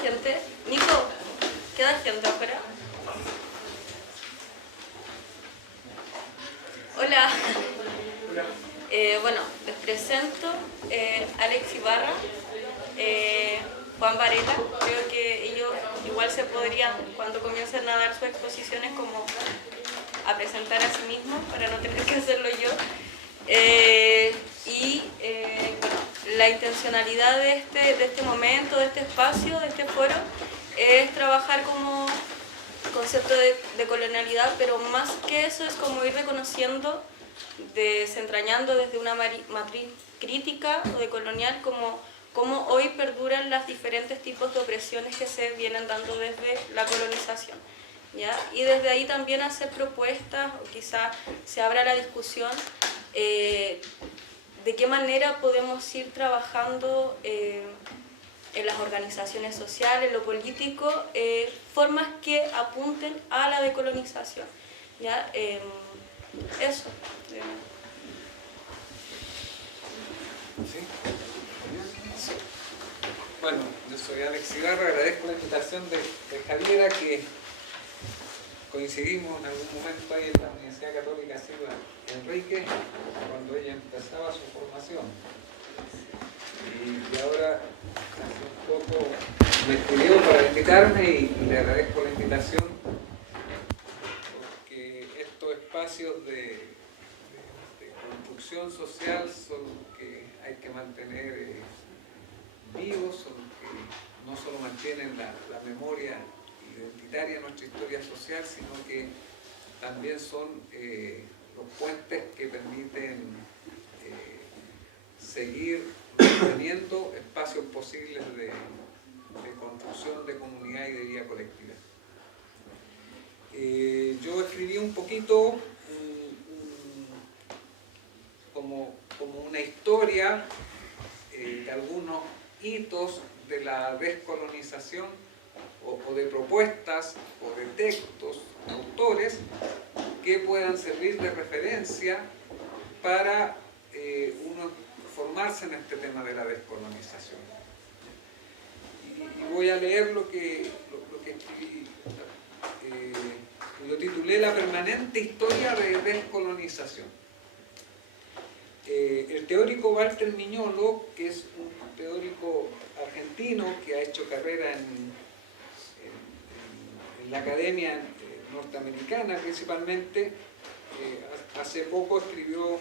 gente. Nico, ¿queda gente afuera? Hola. Bueno, les presento Alex Ibarra, Juan Varela. Creo que ellos igual se podrían, cuando comiencen a dar sus exposiciones, como a presentar a sí mismos para no tener que hacerlo yo. Bueno, la intencionalidad de este momento, de este espacio, de este foro, es trabajar como concepto de colonialidad, pero más que eso es como ir reconociendo, desentrañando desde una matriz crítica o decolonial como hoy perduran los diferentes tipos de opresiones que se vienen dando desde la colonización, ¿ya? Y desde ahí también hacer propuestas, o quizá se abra la discusión de qué manera podemos ir trabajando en las organizaciones sociales, en lo político, formas que apunten a la decolonización, ¿ya? Eso. ¿Sí? Bueno, yo soy Alex Ibarra, agradezco la invitación de Javiera, que coincidimos en algún momento ahí en la Universidad Católica Silva Enrique, cuando ella empezaba su formación. Y ahora, hace un poco, me escribió para invitarme y le agradezco la invitación, porque estos espacios de construcción social son los que hay que mantener vivos, son los que no solo mantienen la memoria identitaria de nuestra historia social, sino que también son los puentes que permiten seguir teniendo espacios posibles de construcción de comunidad y de vida colectiva. Yo escribí un poquito como una historia de algunos hitos de la descolonización, o de propuestas o de textos, autores que puedan servir de referencia para uno formarse en este tema de la descolonización. Y voy a leer lo que escribí, lo titulé La permanente historia de descolonización. El teórico Walter Miñolo, que es un teórico argentino que ha hecho carrera en la academia norteamericana principalmente, hace poco escribió,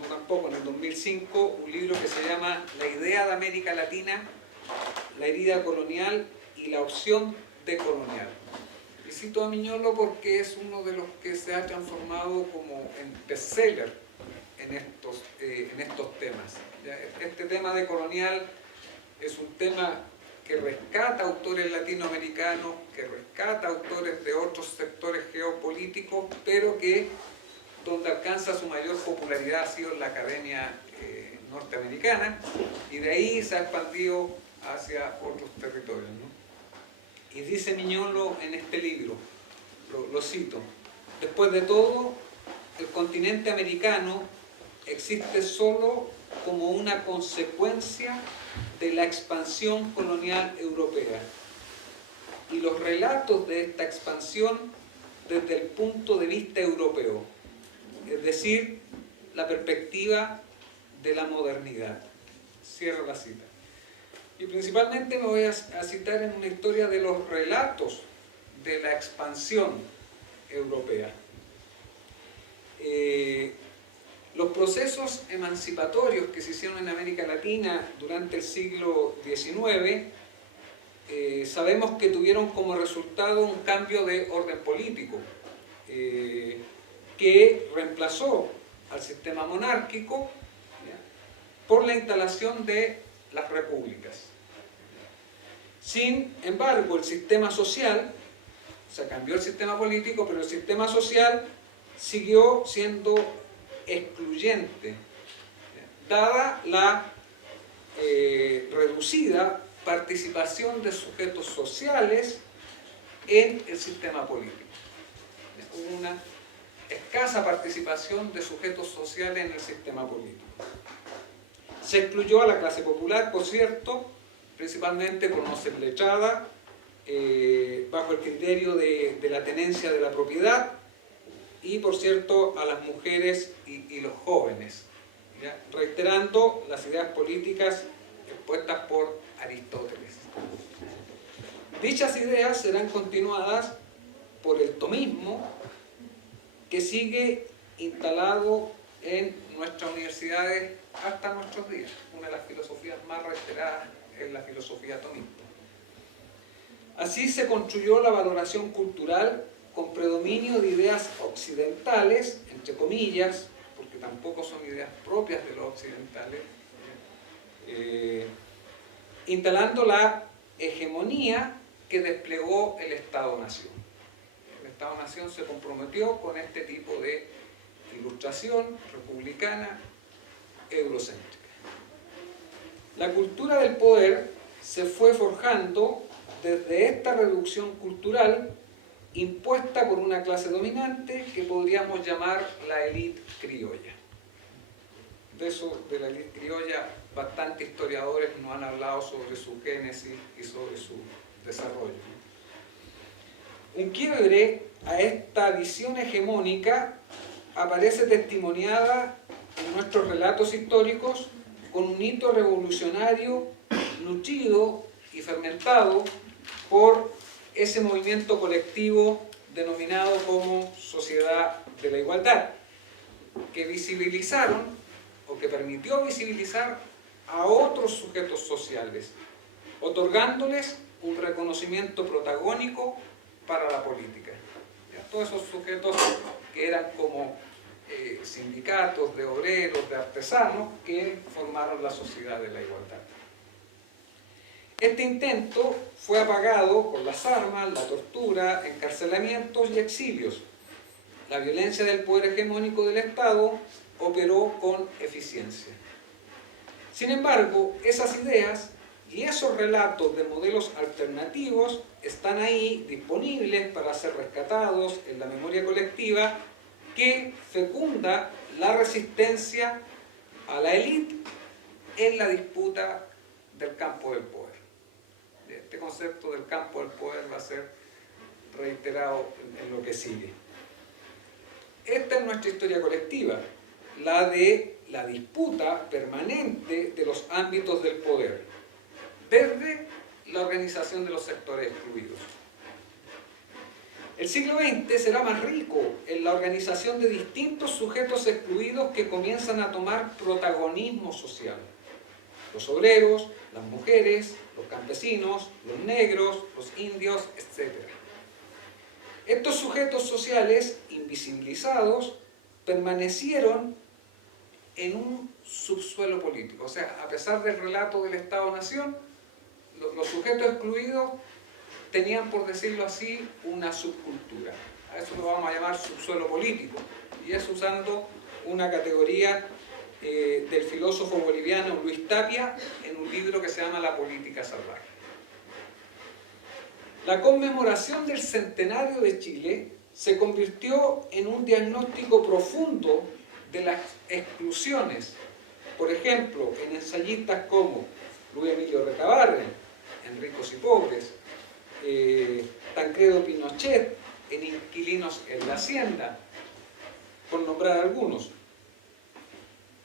no tampoco, en el 2005, un libro que se llama La idea de América Latina, la herida colonial y la opción decolonial. Y cito a Miñolo porque es uno de los que se ha transformado como en bestseller en estos temas. Este tema de colonial es un tema que rescata autores latinoamericanos, que rescata autores de otros sectores geopolíticos, pero que donde alcanza su mayor popularidad ha sido en la academia norteamericana, y de ahí se ha expandido hacia otros territorios, ¿no? Y dice Miñolo en este libro, lo cito: después de todo, el continente americano existe solo como una consecuencia de la expansión colonial europea, y los relatos de esta expansión desde el punto de vista europeo, es decir, la perspectiva de la modernidad. Cierro la cita. Y principalmente me voy a citar en una historia de los relatos de la expansión europea. Los procesos emancipatorios que se hicieron en América Latina durante el siglo XIX, sabemos que tuvieron como resultado un cambio de orden político, que reemplazó al sistema monárquico, ¿ya?, por la instalación de las repúblicas. Sin embargo, el sistema social, o sea, cambió el sistema político, pero el sistema social siguió siendo excluyente, dada la reducida participación de sujetos sociales en el sistema político. Hubo una escasa participación de sujetos sociales en el sistema político. Se excluyó a la clase popular, por cierto, principalmente por no ser letrada, bajo el criterio de la tenencia de la propiedad y, por cierto, a las mujeres y los jóvenes, ¿ya? Reiterando las ideas políticas expuestas por Aristóteles. Dichas ideas serán continuadas por el tomismo, que sigue instalado en nuestras universidades hasta nuestros días. Una de las filosofías más reiteradas es la filosofía tomista. Así se construyó la valoración cultural con predominio de ideas occidentales, entre comillas, porque tampoco son ideas propias de los occidentales, instalando la hegemonía que desplegó el Estado-Nación. El Estado-Nación se comprometió con este tipo de ilustración republicana eurocéntrica. La cultura del poder se fue forjando desde esta reducción cultural impuesta por una clase dominante que podríamos llamar la élite criolla. De eso, de la élite criolla, bastantes historiadores nos han hablado sobre su génesis y sobre su desarrollo. Un quiebre a esta visión hegemónica aparece testimoniada en nuestros relatos históricos con un hito revolucionario nutrido y fermentado por ese movimiento colectivo denominado como Sociedad de la Igualdad, que visibilizaron o que permitió visibilizar a otros sujetos sociales, otorgándoles un reconocimiento protagónico para la política. ¿Ya? Todos esos sujetos que eran como sindicatos de obreros, de artesanos, que formaron la Sociedad de la Igualdad. Este intento fue apagado por las armas, la tortura, encarcelamientos y exilios. La violencia del poder hegemónico del Estado operó con eficiencia. Sin embargo, esas ideas y esos relatos de modelos alternativos están ahí disponibles para ser rescatados en la memoria colectiva que fecunda la resistencia a la élite en la disputa del campo del poder. Este concepto del campo del poder va a ser reiterado en lo que sigue. Esta es nuestra historia colectiva, la de la disputa permanente de los ámbitos del poder, desde la organización de los sectores excluidos. El siglo XX será más rico en la organización de distintos sujetos excluidos que comienzan a tomar protagonismo social. Los obreros, las mujeres, los campesinos, los negros, los indios, etc. Estos sujetos sociales invisibilizados permanecieron en un subsuelo político. O sea, a pesar del relato del Estado-Nación, los sujetos excluidos tenían, por decirlo así, una subcultura. A eso lo vamos a llamar subsuelo político. Y es usando una categoría del filósofo boliviano Luis Tapia en un libro que se llama La política salvaje. La conmemoración del centenario de Chile se convirtió en un diagnóstico profundo de las exclusiones, por ejemplo, en ensayistas como Luis Emilio Recabarren, en Ricos y Pobres, Tancredo Pinochet, en Inquilinos en la Hacienda, por nombrar algunos.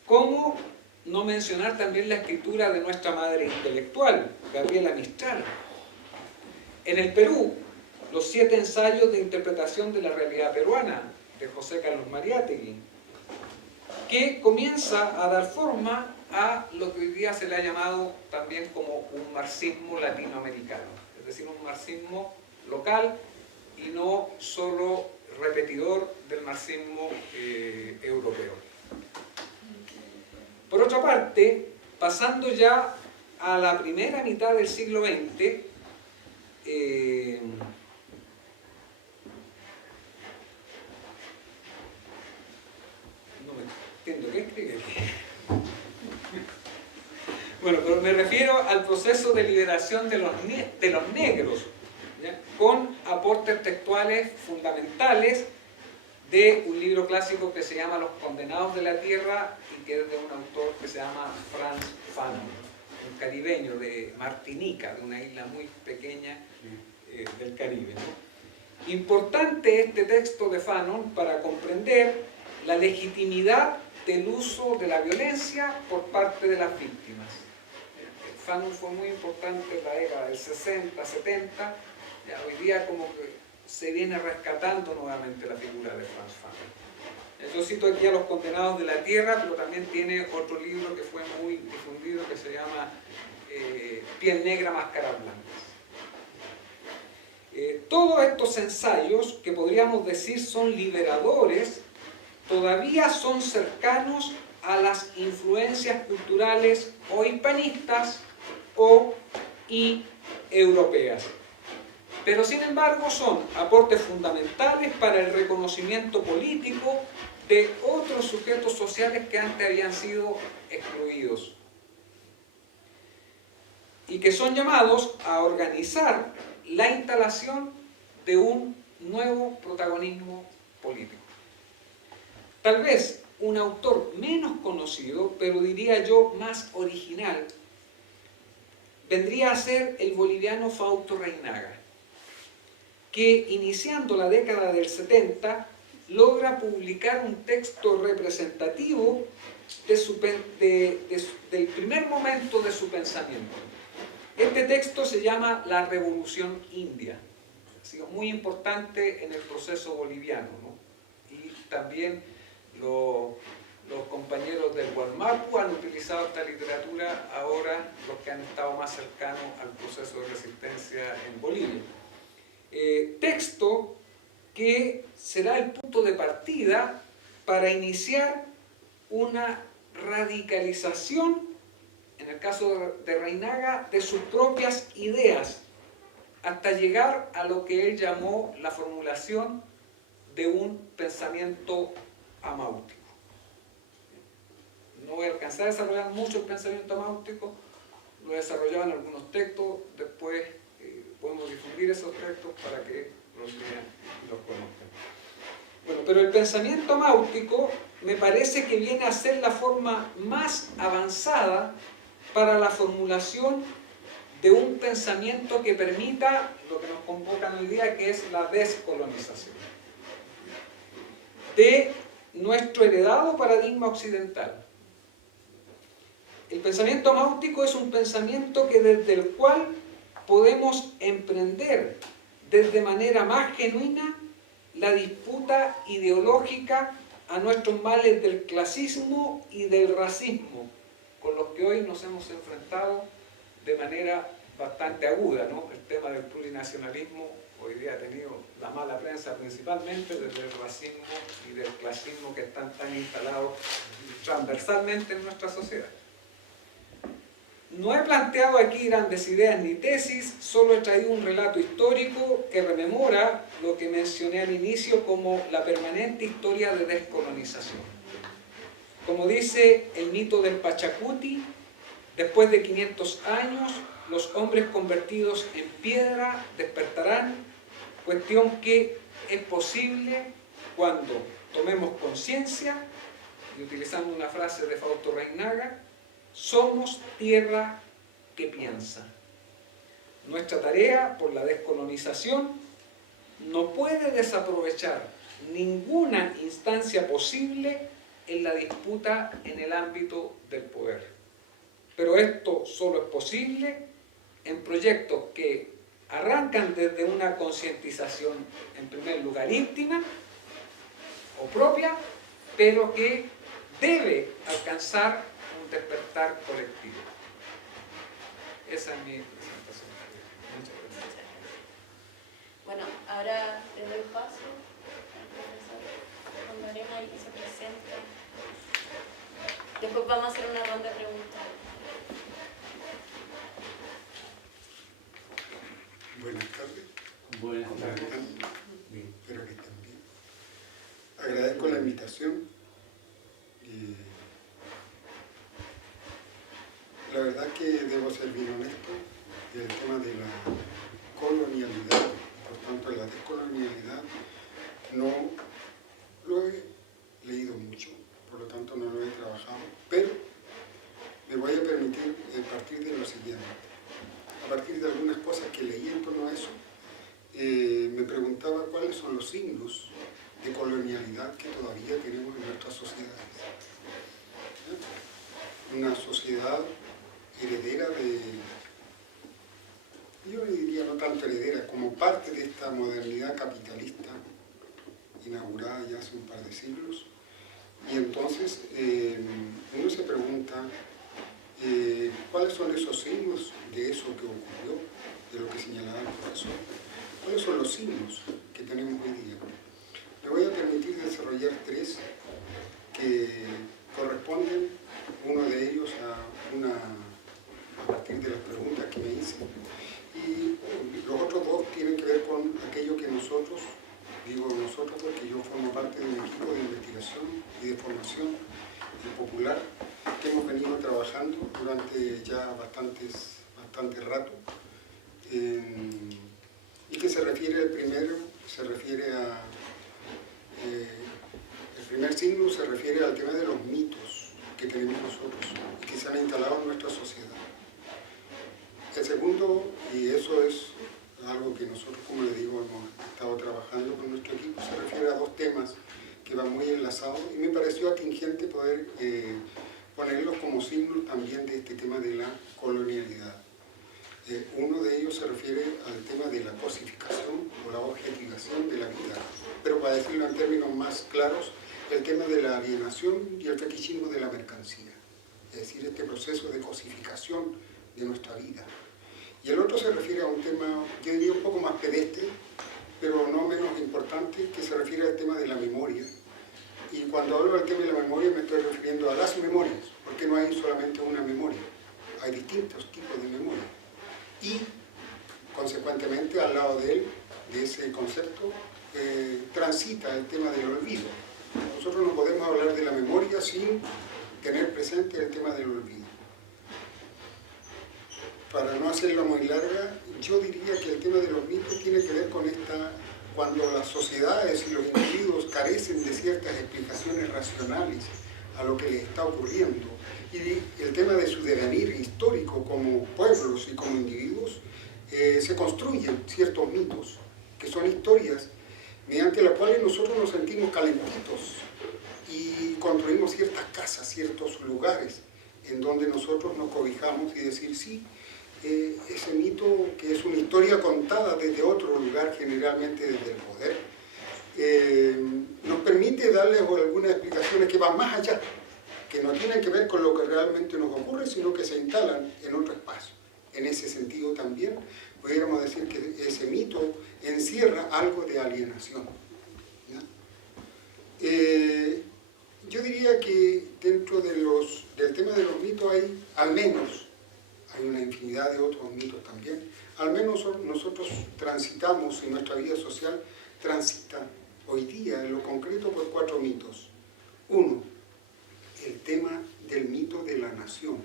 ¿Cómo no mencionar también la escritura de nuestra madre intelectual, Gabriela Mistral? En el Perú, los 7 ensayos de interpretación de la realidad peruana, de José Carlos Mariátegui, que comienza a dar forma a lo que hoy día se le ha llamado también como un marxismo latinoamericano, es decir, un marxismo local y no solo repetidor del marxismo europeo. Por otra parte, pasando ya a la primera mitad del siglo XX, no me entiendo qué escribe aquí. Bueno, pero me refiero al proceso de liberación de los negros, ¿ya? Con aportes textuales fundamentales de un libro clásico que se llama Los Condenados de la Tierra y que es de un autor que se llama Frantz Fanon, un caribeño de Martinica, de una isla muy pequeña del Caribe, ¿no? Importante este texto de Fanon para comprender la legitimidad del uso de la violencia por parte de las víctimas. Fanon fue muy importante en la década del 60, 70, ya hoy día como que se viene rescatando nuevamente la figura de Frantz Fanon. Yo cito aquí a Los Condenados de la Tierra, pero también tiene otro libro que fue muy difundido que se llama Piel Negra, Máscaras Blancas. Todos estos ensayos, que podríamos decir son liberadores, todavía son cercanos a las influencias culturales o hispanistas y europeas. Pero sin embargo son aportes fundamentales para el reconocimiento político de otros sujetos sociales que antes habían sido excluidos y que son llamados a organizar la instalación de un nuevo protagonismo político. Tal vez un autor menos conocido, pero diría yo más original, vendría a ser el boliviano Fausto Reinaga, que iniciando la década del 70 logra publicar un texto representativo del primer momento de su pensamiento. Este texto se llama La Revolución India, ha sido muy importante en el proceso boliviano, ¿no? Y también los compañeros del Gualmapu han utilizado esta literatura ahora, los que han estado más cercanos al proceso de resistencia en Bolivia. Texto que será el punto de partida para iniciar una radicalización, en el caso de Reinaga, de sus propias ideas, hasta llegar a lo que él llamó la formulación de un pensamiento amáutico. No voy a alcanzar a desarrollar mucho el pensamiento amáutico, lo he desarrollado en algunos textos, después podemos difundir esos textos para que los lean y los conozcan. Bueno, pero el pensamiento amáutico me parece que viene a ser la forma más avanzada para la formulación de un pensamiento que permita lo que nos convoca hoy día, que es la descolonización de nuestro heredado paradigma occidental. El pensamiento amáutico es un pensamiento que desde el cual podemos emprender desde manera más genuina la disputa ideológica a nuestros males del clasismo y del racismo, con los que hoy nos hemos enfrentado de manera bastante aguda, ¿no? El tema del plurinacionalismo hoy día ha tenido la mala prensa principalmente desde el racismo y del clasismo que están tan instalados transversalmente en nuestra sociedad. No he planteado aquí grandes ideas ni tesis, solo he traído un relato histórico que rememora lo que mencioné al inicio como la permanente historia de descolonización. Como dice el mito del Pachacuti, después de 500 años, los hombres convertidos en piedra despertarán, cuestión que es posible cuando tomemos conciencia, y utilizando una frase de Fausto Reinaga, somos tierra que piensa. Nuestra tarea por la descolonización no puede desaprovechar ninguna instancia posible en la disputa en el ámbito del poder. Pero esto solo es posible en proyectos que arrancan desde una concientización, en primer lugar íntima o propia, pero que debe alcanzar un despertar colectivo. Esa es mi presentación. Muchas gracias. Bueno, ahora le doy paso al profesor Juan Lorena y se presenta. Después vamos a hacer una ronda de preguntas. Buenas tardes. Buenas tardes. Bien, espero que estén bien. Agradezco la invitación. La verdad que debo ser bien honesto, el tema de la colonialidad, por tanto la descolonialidad, no lo he leído mucho, por lo tanto no lo he trabajado, pero me voy a permitir partir de lo siguiente. A partir de algunas cosas que leí en torno a eso, me preguntaba cuáles son los signos de colonialidad que todavía tenemos en nuestras sociedades. Una sociedad heredera de, yo diría no tanto heredera, como parte de esta modernidad capitalista inaugurada ya hace un par de siglos. Y entonces uno se pregunta cuáles son esos signos de eso que ocurrió, de lo que señalaba el profesor. ¿Cuáles son los signos que tenemos hoy día? Me voy a permitir desarrollar tres que corresponden, uno de ellos a partir de las preguntas que me hice, y los otros dos tienen que ver con aquello que nosotros, digo nosotros porque yo formo parte de un equipo de investigación y de formación popular que hemos venido trabajando durante ya bastante rato, y que se refiere, el primero se refiere a el primer signo se refiere al tema de los mitos que tenemos nosotros y que se han instalado en nuestra sociedad. El segundo, y eso es algo que nosotros, como les digo, hemos estado trabajando con nuestro equipo, se refiere a dos temas que van muy enlazados y me pareció atingente poder ponerlos como signos también de este tema de la colonialidad. Uno de ellos se refiere al tema de la cosificación o la objetivación de la vida, pero para decirlo en términos más claros, el tema de la alienación y el fetichismo de la mercancía, es decir, este proceso de cosificación de nuestra vida. Y el otro se refiere a un tema, yo diría un poco más pedestre, pero no menos importante, que se refiere al tema de la memoria. Y cuando hablo del tema de la memoria me estoy refiriendo a las memorias, porque no hay solamente una memoria, hay distintos tipos de memoria. Y, consecuentemente, al lado de él, de ese concepto, transita el tema del olvido. Nosotros no podemos hablar de la memoria sin tener presente el tema del olvido. Para no hacerla muy larga, yo diría que el tema de los mitos tiene que ver con cuando las sociedades y los individuos carecen de ciertas explicaciones racionales a lo que les está ocurriendo, y el tema de su devenir histórico como pueblos y como individuos, se construyen ciertos mitos, que son historias mediante las cuales nosotros nos sentimos calentitos y construimos ciertas casas, ciertos lugares en donde nosotros nos cobijamos y decir sí, ese mito que es una historia contada desde otro lugar, generalmente desde el poder, nos permite darles algunas explicaciones que van más allá, que no tienen que ver con lo que realmente nos ocurre, sino que se instalan en otro espacio. En ese sentido también pudiéramos decir que ese mito encierra algo de alienación. Yo diría que dentro del tema de los mitos hay una infinidad de otros mitos también, al menos nosotros transitamos en nuestra vida social, transita hoy día en lo concreto por 4 mitos. Uno, el tema del mito de la nación,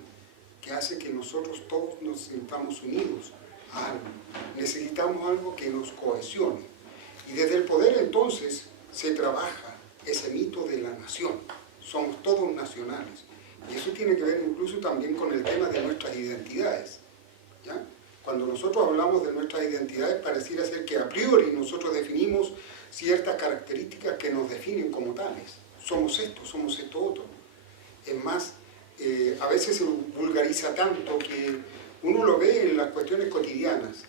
que hace que nosotros todos nos sintamos unidos a algo. Necesitamos algo que nos cohesione. Y desde el poder entonces se trabaja ese mito de la nación. Somos todos nacionales. Y eso tiene que ver incluso también con el tema de nuestras identidades. ¿Ya? Cuando nosotros hablamos de nuestras identidades, pareciera ser que a priori nosotros definimos ciertas características que nos definen como tales. Somos esto otro. Es más, a veces se vulgariza tanto que uno lo ve en las cuestiones cotidianas.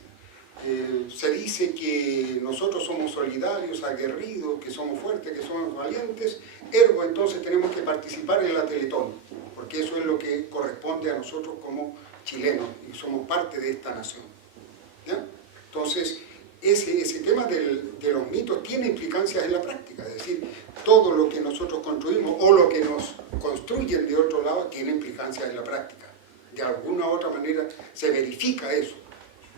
Se dice que nosotros somos solidarios, aguerridos, que somos fuertes, que somos valientes, ergo entonces tenemos que participar en la Teletón, porque eso es lo que corresponde a nosotros como chilenos y somos parte de esta nación. ¿Ya? Entonces, ese tema de los mitos tiene implicancias en la práctica, es decir, todo lo que nosotros construimos o lo que nos construyen de otro lado tiene implicancias en la práctica. De alguna u otra manera se verifica eso.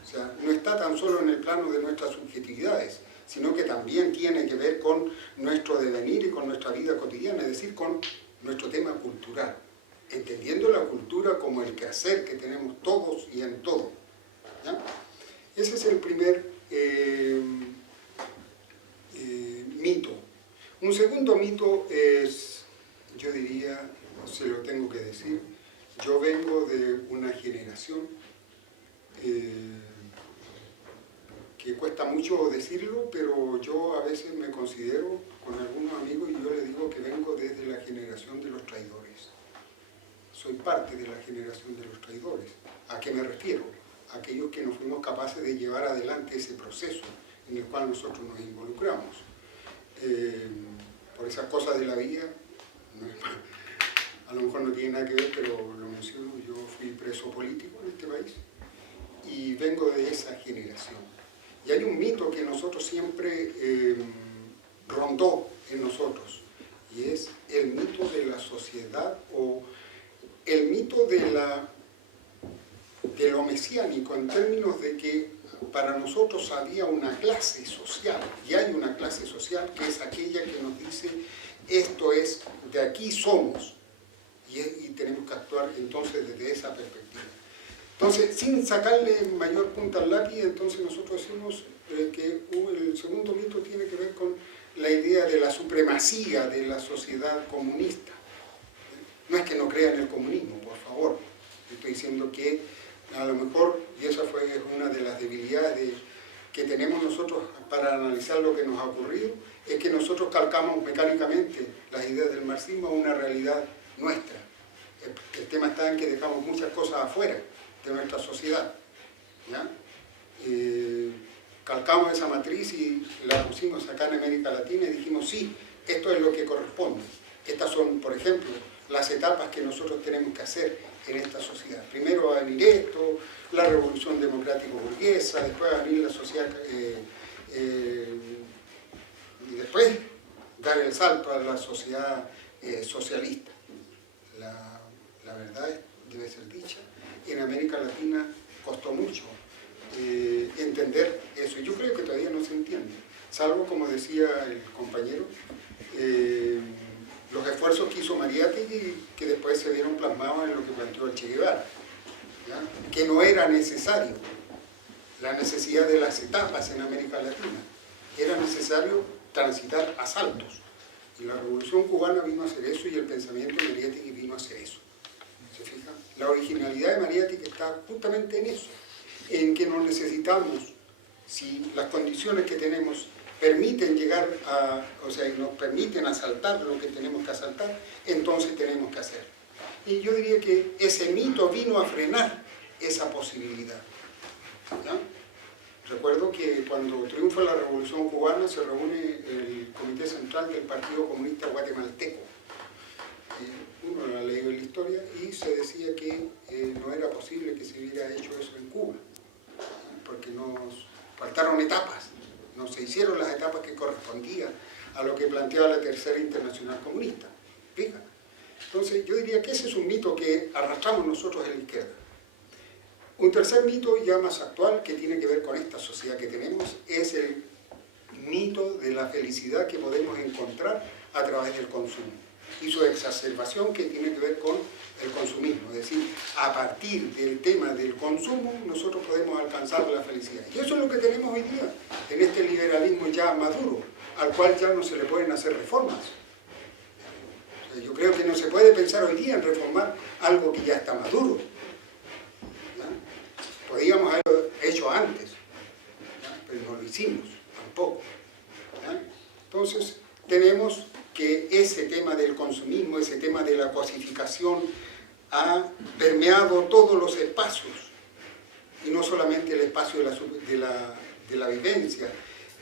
O sea, no está tan solo en el plano de nuestras subjetividades, sino que también tiene que ver con nuestro devenir y con nuestra vida cotidiana, es decir, con nuestro tema cultural, entendiendo la cultura como el quehacer que tenemos todos y en todo. ¿Ya? Ese es el primer mito. Un segundo mito es, yo diría, se lo tengo que decir, yo vengo de una generación que que cuesta mucho decirlo, pero yo a veces me considero con algunos amigos y yo les digo que vengo desde la generación de los traidores. Soy parte de la generación de los traidores. ¿A qué me refiero? Aquellos que no fuimos capaces de llevar adelante ese proceso en el cual nosotros nos involucramos. Por esas cosas de la vida, a lo mejor no tiene nada que ver, pero lo menciono, yo fui preso político en este país y vengo de esa generación. Y hay un mito que nosotros siempre rondó en nosotros, y es el mito de la sociedad o el mito de lo mesiánico, en términos de que para nosotros había una clase social, y hay una clase social que es aquella que nos dice esto es, de aquí somos, y tenemos que actuar entonces desde esa perspectiva. Entonces, sin sacarle mayor punta al lápiz, entonces nosotros decimos que el segundo mito tiene que ver con la idea de la supremacía de la sociedad comunista. No es que no crea en el comunismo, por favor. Estoy diciendo que a lo mejor, y esa fue una de las debilidades que tenemos nosotros para analizar lo que nos ha ocurrido, es que nosotros calcamos mecánicamente las ideas del marxismo a una realidad nuestra. El tema está en que dejamos muchas cosas afuera de nuestra sociedad, ¿ya? Calcamos esa matriz y la pusimos acá en América Latina y dijimos, sí, esto es lo que corresponde. Estas son, por ejemplo, las etapas que nosotros tenemos que hacer en esta sociedad. Primero va a venir esto, la revolución democrático-burguesa, después va a venir la sociedad, y después dar el salto a la sociedad socialista. La verdad debe ser dicha, en América Latina costó mucho entender eso. Yo creo que todavía no se entiende, salvo, como decía el compañero, los esfuerzos que hizo Mariátegui, que después se vieron plasmados en lo que planteó el Che Guevara, ¿ya? Que no era necesario la necesidad de las etapas en América Latina, era necesario transitar asaltos, y la Revolución Cubana vino a hacer eso y el pensamiento de Mariátegui vino a hacer eso. ¿Se fijan? La originalidad de Mariátegui está justamente en eso, en que nos necesitamos, si las condiciones que tenemos permiten llegar a, o sea, nos permiten asaltar lo que tenemos que asaltar, entonces tenemos que hacer. Y yo diría que ese mito vino a frenar esa posibilidad, ¿ya? Recuerdo que cuando triunfa la Revolución Cubana se reúne el Comité Central del Partido Comunista Guatemalteco. Uno lo ha leído en la historia y se decía que no era posible que se hubiera hecho eso en Cuba, porque nos faltaron etapas. No se hicieron las etapas que correspondían a lo que planteaba la Tercera Internacional Comunista. Fíjate. Entonces, yo diría que ese es un mito que arrastramos nosotros en la izquierda. Un tercer mito ya más actual, que tiene que ver con esta sociedad que tenemos, es el mito de la felicidad que podemos encontrar a través del consumo y su exacerbación, que tiene que ver con el consumismo. Es decir, a partir del tema del consumo nosotros podemos alcanzar la felicidad. Y eso es lo que tenemos hoy día en este liberalismo ya maduro, al cual ya no se le pueden hacer reformas. Yo creo que no se puede pensar hoy día en reformar algo que ya está maduro. ¿Ya? Podíamos haberlo hecho antes, ¿ya? Pero no lo hicimos tampoco. ¿Ya? Entonces tenemos que ese tema del consumismo, ese tema de la cosificación ha permeado todos los espacios, y no solamente el espacio de la vivencia,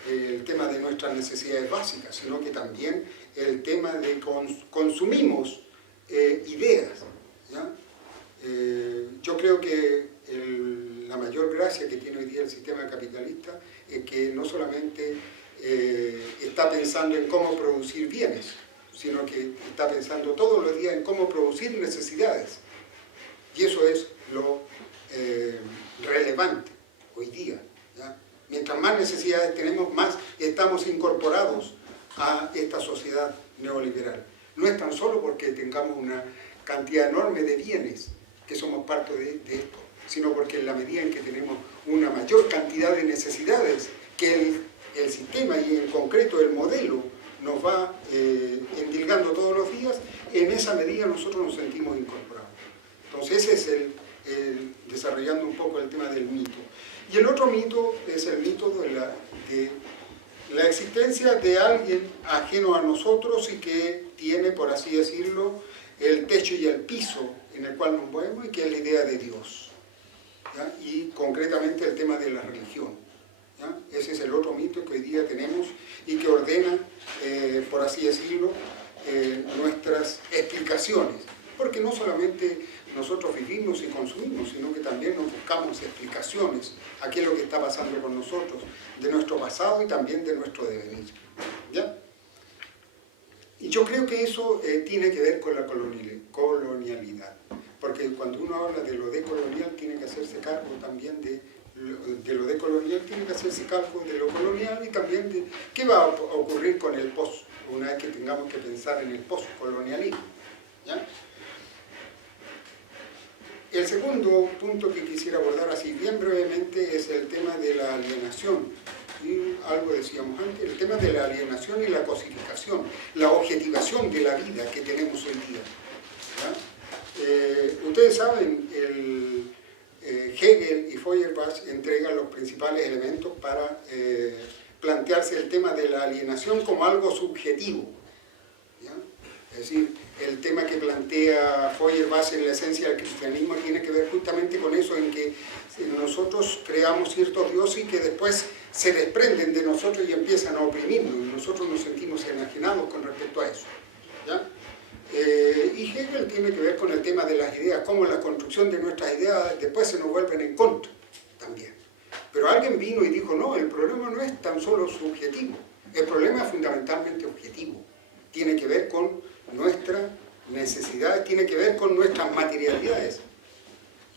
el tema de nuestras necesidades básicas, sino que también el tema de consumimos ideas, ¿ya? Yo creo que la mayor gracia que tiene hoy día el sistema capitalista es que no solamente está pensando en cómo producir bienes, sino que está pensando todos los días en cómo producir necesidades. Y eso es lo relevante hoy día, ¿ya? Mientras más necesidades tenemos, más estamos incorporados a esta sociedad neoliberal. No es tan solo porque tengamos una cantidad enorme de bienes, que somos parte de esto, sino porque en la medida en que tenemos una mayor cantidad de necesidades que el sistema y en concreto el modelo nos va endilgando todos los días, en esa medida nosotros nos sentimos incorporados. Entonces ese es desarrollando un poco el tema del mito. Y el otro mito es el mito de la existencia de alguien ajeno a nosotros y que tiene, por así decirlo, el techo y el piso en el cual nos movemos y que es la idea de Dios, ¿ya? Y concretamente el tema de la religión, ¿ya? Ese es el otro mito que hoy día tenemos y que ordena, por así decirlo, nuestras explicaciones, porque no solamente nosotros vivimos y consumimos, sino que también nos buscamos explicaciones a qué es lo que está pasando con nosotros, de nuestro pasado y también de nuestro devenir, ¿ya? Y yo creo que eso tiene que ver con la colonialidad, porque cuando uno habla de lo decolonial tiene que hacerse cargo también de lo decolonial, tiene que hacerse cargo de lo colonial y también de qué va a ocurrir con el post, una vez que tengamos que pensar en el postcolonialismo, ¿ya? El segundo punto que quisiera abordar así bien brevemente es el tema de la alienación. Y algo decíamos antes, el tema de la alienación y la cosificación, la objetivación de la vida que tenemos hoy día, ¿ya? Ustedes saben, Hegel y Feuerbach entregan los principales elementos para plantearse el tema de la alienación como algo subjetivo, ¿ya? Es decir, el tema que plantea Feuerbach en la esencia del cristianismo tiene que ver justamente con eso, en que nosotros creamos ciertos dioses y que después se desprenden de nosotros y empiezan a oprimirnos, y nosotros nos sentimos enajenados con respecto a eso, ¿ya? Y Hegel tiene que ver con el tema de las ideas, cómo la construcción de nuestras ideas después se nos vuelven en contra también. Pero alguien vino y dijo, no, el problema no es tan solo subjetivo, el problema es fundamentalmente objetivo, tiene que ver con nuestras necesidades, tiene que ver con nuestras materialidades.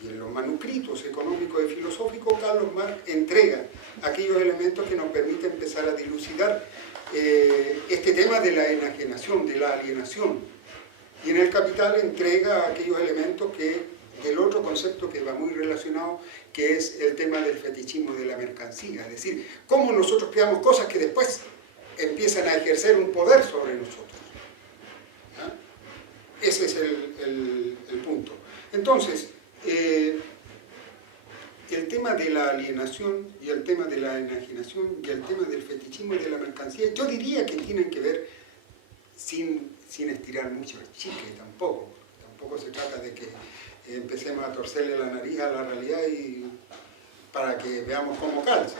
Y en los manuscritos económicos y filosóficos, Carlos Marx entrega aquellos elementos que nos permiten empezar a dilucidar este tema de la enajenación, de la alienación. Y en el Capital entrega aquellos elementos del otro concepto que va muy relacionado, que es el tema del fetichismo de la mercancía. Es decir, cómo nosotros creamos cosas que después empiezan a ejercer un poder sobre nosotros. ¿Ah? Ese es el punto. Entonces, el tema de la alienación y el tema de la enajenación y el tema del fetichismo y de la mercancía, yo diría que tienen que ver sin estirar mucho el chicle tampoco. Tampoco se trata de que empecemos a torcerle la nariz a la realidad y para que veamos cómo calza.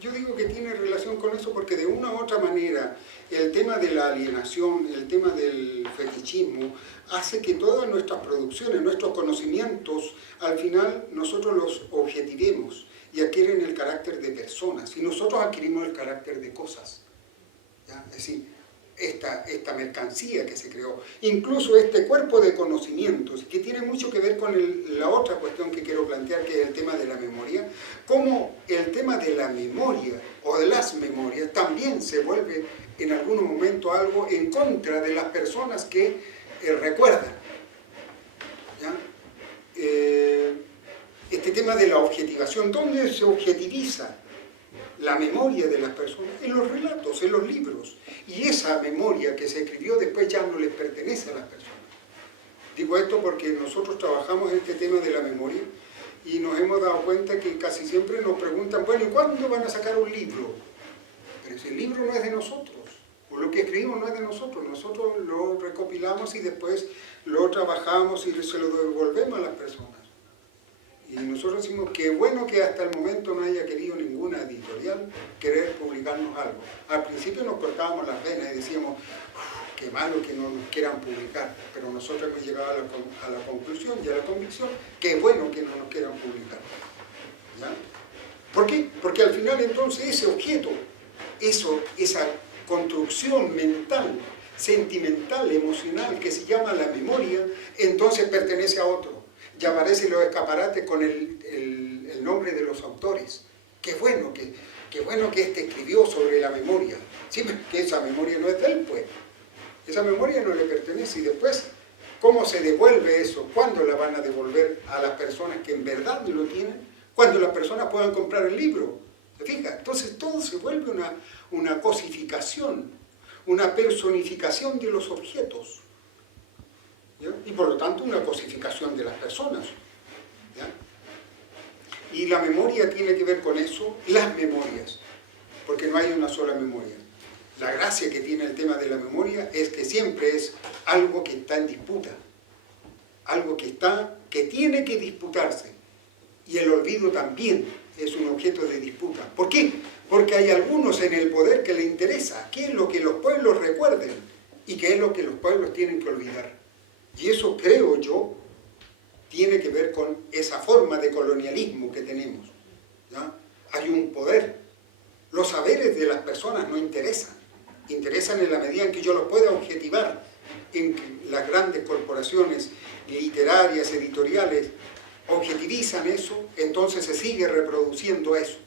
Yo digo que tiene relación con eso porque de una u otra manera el tema de la alienación, el tema del fetichismo, hace que todas nuestras producciones, nuestros conocimientos, al final nosotros los objetivemos y adquieren el carácter de personas y nosotros adquirimos el carácter de cosas, ¿ya? Es decir, esta mercancía que se creó, incluso este cuerpo de conocimientos, que tiene mucho que ver con la otra cuestión que quiero plantear, que es el tema de la memoria, cómo el tema de la memoria o de las memorias también se vuelve en algún momento algo en contra de las personas que recuerdan, ¿ya? Este tema de la objetivación, ¿dónde se objetiviza la memoria de las personas? En los relatos, en los libros. Y esa memoria que se escribió después ya no les pertenece a las personas. Digo esto porque nosotros trabajamos en este tema de la memoria y nos hemos dado cuenta que casi siempre nos preguntan, bueno, ¿y cuándo van a sacar un libro? Pero si el libro no es de nosotros, o lo que escribimos no es de nosotros lo recopilamos y después lo trabajamos y se lo devolvemos a las personas. Y nosotros decimos que bueno que hasta el momento no haya querido ninguna editorial querer publicarnos algo. Al principio nos cortábamos las venas y decíamos, qué malo que no nos quieran publicar, pero nosotros hemos llegado a la conclusión y a la convicción que es bueno que no nos quieran publicar, ¿ya? ¿Por qué? Porque al final entonces ese objeto, esa construcción mental, sentimental, emocional que se llama la memoria, entonces pertenece a otro. Ya aparecen los escaparates con el nombre de los autores. Qué bueno que este escribió sobre la memoria. Sí, que esa memoria no es de él, pues. Esa memoria no le pertenece. Y después, ¿cómo se devuelve eso? ¿Cuándo la van a devolver a las personas que en verdad lo tienen? Cuando las personas puedan comprar el libro. ¿Se fija? Entonces todo se vuelve una cosificación, una personificación de los objetos. ¿Ya? Y por lo tanto una cosificación de las personas. ¿ya? Y la memoria tiene que ver con eso, las memorias, porque no hay una sola memoria. La gracia que tiene el tema de la memoria es que siempre es algo que está en disputa, algo que tiene que disputarse. Y el olvido también es un objeto de disputa. ¿Por qué? Porque hay algunos en el poder que le interesa qué es lo que los pueblos recuerden y qué es lo que los pueblos tienen que olvidar. Y eso, creo yo, tiene que ver con esa forma de colonialismo que tenemos, ¿ya? Hay un poder. Los saberes de las personas no interesan. Interesan en la medida en que yo los pueda objetivar, en que las grandes corporaciones literarias, editoriales, objetivizan eso, entonces se sigue reproduciendo eso.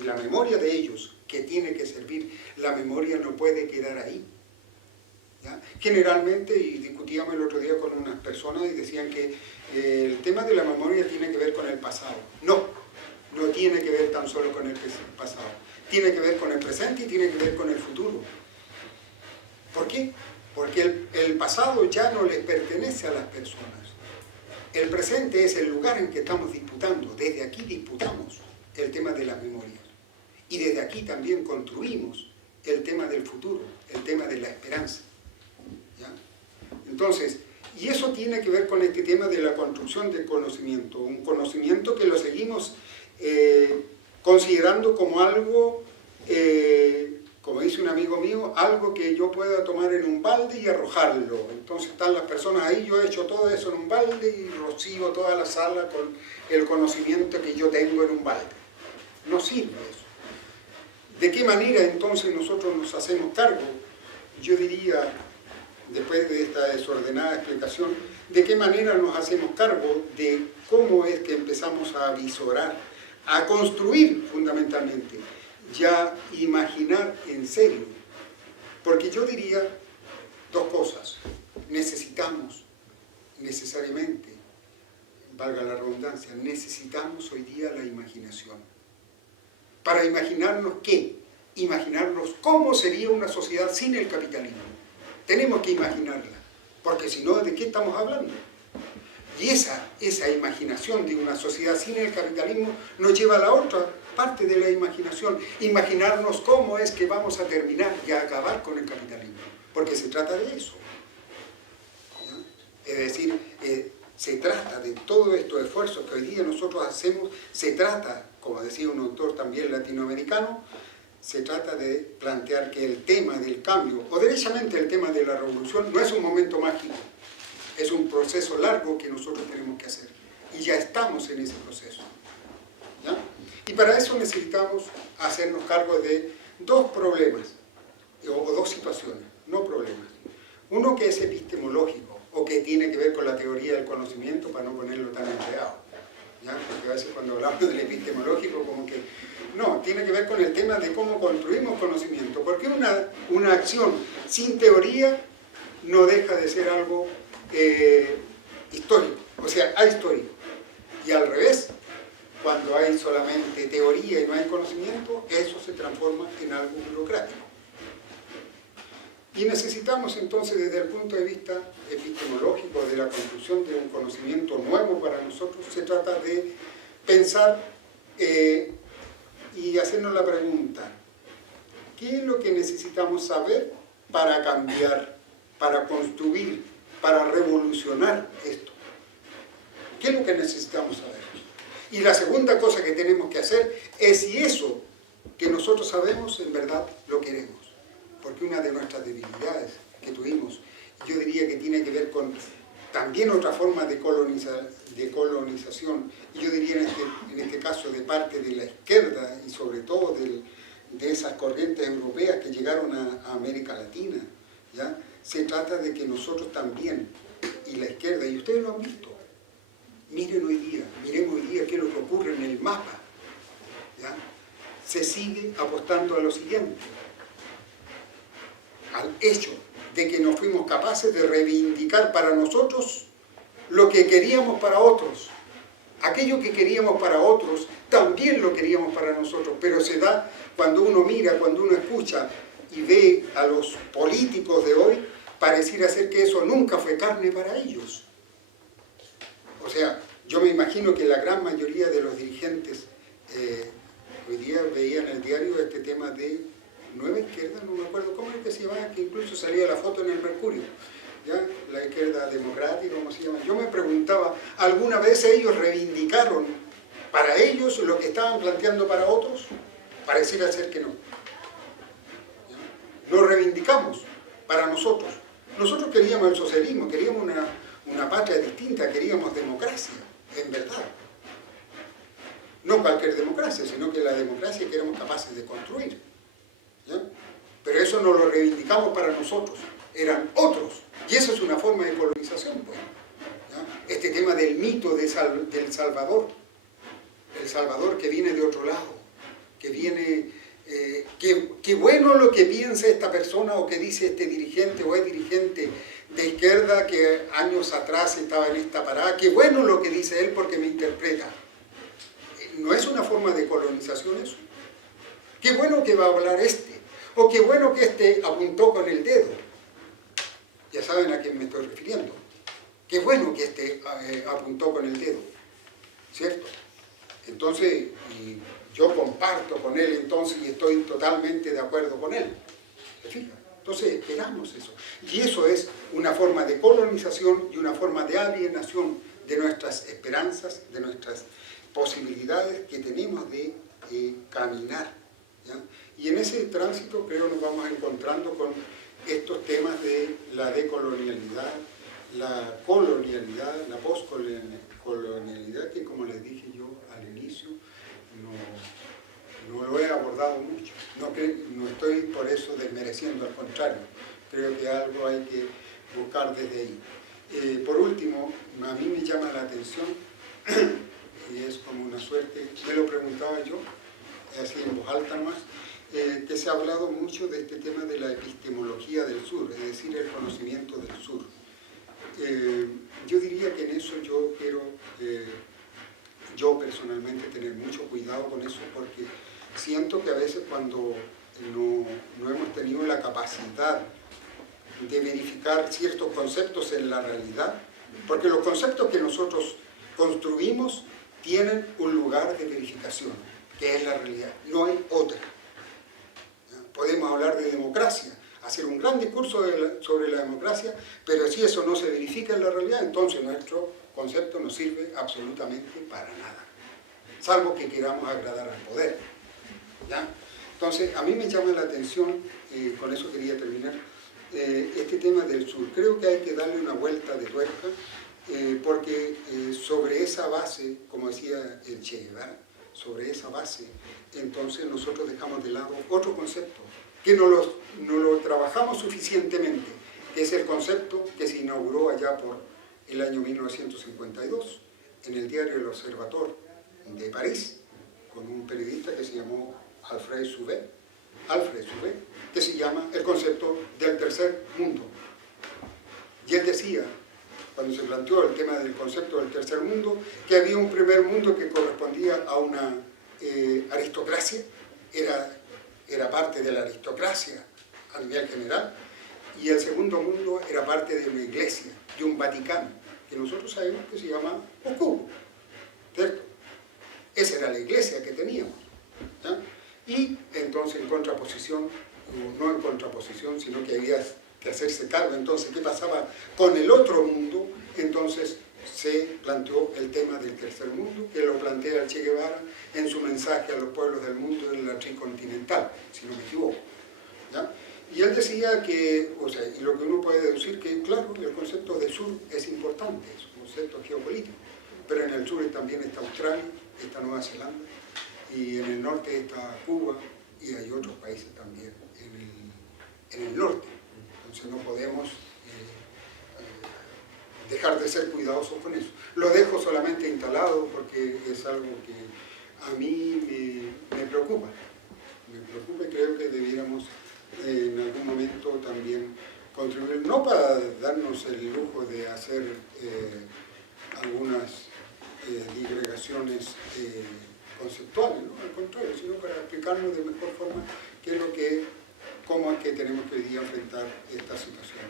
Y la memoria de ellos, que tiene que servir, la memoria no puede quedar ahí, ¿ya? Generalmente, y discutíamos el otro día con unas personas y decían que el tema de la memoria tiene que ver con el pasado. No, no tiene que ver tan solo con el pasado. Tiene que ver con el presente y tiene que ver con el futuro. ¿Por qué? Porque el pasado ya no les pertenece a las personas. El presente es el lugar en que estamos disputando. Desde aquí disputamos el tema de las memorias. Y desde aquí también construimos el tema del futuro, el tema de la esperanza, ¿ya? Entonces, y eso tiene que ver con este tema de la construcción del conocimiento. Un conocimiento que lo seguimos considerando como algo, como dice un amigo mío, algo que yo pueda tomar en un balde y arrojarlo. Entonces están las personas ahí, yo he hecho todo eso en un balde y rocío toda la sala con el conocimiento que yo tengo en un balde. No sirve eso. ¿De qué manera entonces nosotros nos hacemos cargo? Yo diría, después de esta desordenada explicación, ¿de qué manera nos hacemos cargo de cómo es que empezamos a visorar, a construir fundamentalmente, ya imaginar en serio? Porque yo diría dos cosas. Necesitamos, necesariamente, valga la redundancia, necesitamos hoy día la imaginación. Para imaginarnos ¿qué? Imaginarnos cómo sería una sociedad sin el capitalismo. Tenemos que imaginarla, porque si no, ¿de qué estamos hablando? Y esa imaginación de una sociedad sin el capitalismo nos lleva a la otra parte de la imaginación. Imaginarnos cómo es que vamos a terminar y a acabar con el capitalismo, porque se trata de eso, ¿ya? Es decir, se trata de todos estos esfuerzos que hoy día nosotros hacemos, se trata, como decía un autor también latinoamericano, se trata de plantear que el tema del cambio, o derechamente el tema de la revolución, no es un momento mágico, es un proceso largo que nosotros tenemos que hacer. Y ya estamos en ese proceso, ¿ya? Y para eso necesitamos hacernos cargo de dos problemas, o dos situaciones, no problemas. Uno que es epistemológico, o que tiene que ver con la teoría del conocimiento, para no ponerlo tan enredado, ¿ya? Porque a veces cuando hablamos del epistemológico, como que no, tiene que ver con el tema de cómo construimos conocimiento, porque una acción sin teoría no deja de ser algo histórico, o sea, ahistórico. Y al revés, cuando hay solamente teoría y no hay conocimiento, eso se transforma en algo burocrático. Y necesitamos entonces, desde el punto de vista epistemológico, de la construcción de un conocimiento nuevo para nosotros, se trata de pensar y hacernos la pregunta, ¿qué es lo que necesitamos saber para cambiar, para construir, para revolucionar esto? ¿Qué es lo que necesitamos saber? Y la segunda cosa que tenemos que hacer es si eso que nosotros sabemos en verdad lo queremos. Porque una de nuestras debilidades que tuvimos, yo diría que tiene que ver con también otra forma de colonización, y yo diría en este caso de parte de la izquierda y sobre todo de esas corrientes europeas que llegaron a América Latina, ¿ya? Se trata de que nosotros también, y la izquierda, y ustedes lo han visto, miremos hoy día qué es lo que ocurre en el mapa, ¿ya? Se sigue apostando a lo siguiente, al hecho de que no fuimos capaces de reivindicar para nosotros lo que queríamos para otros. Aquello que queríamos para otros, también lo queríamos para nosotros, pero se da cuando uno mira, cuando uno escucha y ve a los políticos de hoy, pareciera ser que eso nunca fue carne para ellos. O sea, Yo me imagino que la gran mayoría de los dirigentes, hoy día veía en el diario este tema de Nueva Izquierda, no me acuerdo cómo es que se llama, que incluso salía la foto en el Mercurio, ¿ya? La izquierda democrática, ¿cómo se llama? Yo me preguntaba, ¿alguna vez ellos reivindicaron para ellos lo que estaban planteando para otros? Pareciera ser que no. ¿Ya? Lo reivindicamos para nosotros. Nosotros queríamos el socialismo, queríamos una patria distinta, queríamos democracia, en verdad. No cualquier democracia, sino que la democracia que éramos capaces de construir. ¿Ya? Pero eso no lo reivindicamos para nosotros, eran otros. Y eso es una forma de colonización, pues. ¿Ya? Este tema del mito del Salvador, el Salvador que viene de otro lado, que viene... qué bueno lo que piensa esta persona o que dice este dirigente o es dirigente de izquierda que años atrás estaba en esta parada, qué bueno lo que dice él porque me interpreta. ¿No es una forma de colonización eso? Qué bueno que va a hablar este, o qué bueno que este apuntó con el dedo. Ya saben a quién me estoy refiriendo. Qué bueno que este apuntó con el dedo, ¿cierto? Entonces, yo comparto con él entonces y estoy totalmente de acuerdo con él. ¿Se fijan? Entonces esperamos eso. Y eso es una forma de colonización y una forma de alienación de nuestras esperanzas, de nuestras posibilidades que tenemos de caminar. ¿Ya? Y en ese tránsito creo nos vamos encontrando con estos temas de la decolonialidad, la colonialidad, la poscolonialidad, que como les dije yo al inicio, no lo he abordado mucho. No estoy por eso desmereciendo, al contrario. Creo que algo hay que buscar desde ahí. Por último, a mí me llama la atención, y es como una suerte, me lo preguntaba yo, así en voz alta nomás, que se ha hablado mucho de este tema de la epistemología del sur, es decir, el conocimiento del sur. Yo diría que en eso yo quiero, yo personalmente, tener mucho cuidado con eso, porque siento que a veces cuando no hemos tenido la capacidad de verificar ciertos conceptos en la realidad, porque los conceptos que nosotros construimos tienen un lugar de verificación, que es la realidad, no hay otra. Podemos hablar de democracia, hacer un gran discurso sobre la democracia, pero si eso no se verifica en la realidad, entonces nuestro concepto no sirve absolutamente para nada, salvo que queramos agradar al poder. ¿Ya? Entonces, a mí me llama la atención, con eso quería terminar, este tema del sur. Creo que hay que darle una vuelta de tuerca, porque sobre esa base, como decía el Che Guevara, sobre esa base, entonces nosotros dejamos de lado otro concepto, que no lo trabajamos suficientemente, que es el concepto que se inauguró allá por el año 1952, en el diario El Observateur de París, con un periodista que se llamó Alfred Sauvé, que se llama el concepto del tercer mundo. Y él decía, cuando se planteó el tema del concepto del tercer mundo, que había un primer mundo que correspondía a una aristocracia, era parte de la aristocracia a nivel general, y el segundo mundo era parte de una iglesia, de un Vaticano, que nosotros sabemos que se llama Moscú, ¿cierto? Esa era la iglesia que teníamos, ¿ya? Y entonces en contraposición, no en contraposición, sino que había que hacerse cargo. Entonces, ¿qué pasaba con el otro mundo? Entonces se planteó el tema del tercer mundo, que lo plantea el Che Guevara en su mensaje a los pueblos del mundo en la tricontinental, si no me equivoco, ¿ya? Y él decía que, o sea, y lo que uno puede deducir que, claro, el concepto de sur es importante, es un concepto geopolítico, pero en el sur también está Australia, está Nueva Zelanda, y en el norte está Cuba, y hay otros países también en el norte. Entonces no podemos dejar de ser cuidadosos con eso. Lo dejo solamente instalado porque es algo que a mí me preocupa. Me preocupa y creo que debiéramos en algún momento también contribuir, no para darnos el lujo de hacer algunas digregaciones conceptuales, ¿no? Al contrario, sino para explicarnos de mejor forma qué es lo que, cómo es que tenemos que hoy día enfrentar esta situación.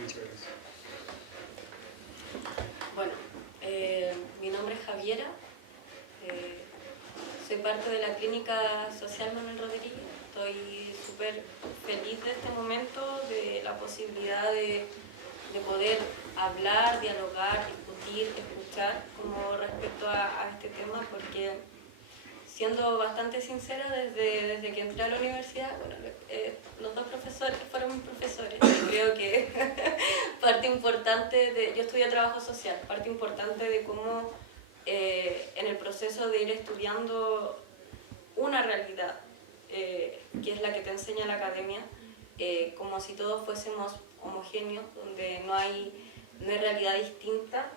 Muchas gracias. Bueno, Mi nombre es Javiera, soy parte de la Clínica Social Manuel Rodríguez. Estoy súper feliz de este momento, de la posibilidad de poder hablar, dialogar, discutir, escuchar como respecto a este tema, porque siendo bastante sincera, desde que entré a la universidad, bueno, los dos profesores fueron mis profesores. Creo que parte importante yo estudié trabajo social, parte importante de cómo en el proceso de ir estudiando una realidad, que es la que te enseña la academia, como si todos fuésemos homogéneos, donde no hay realidad distinta,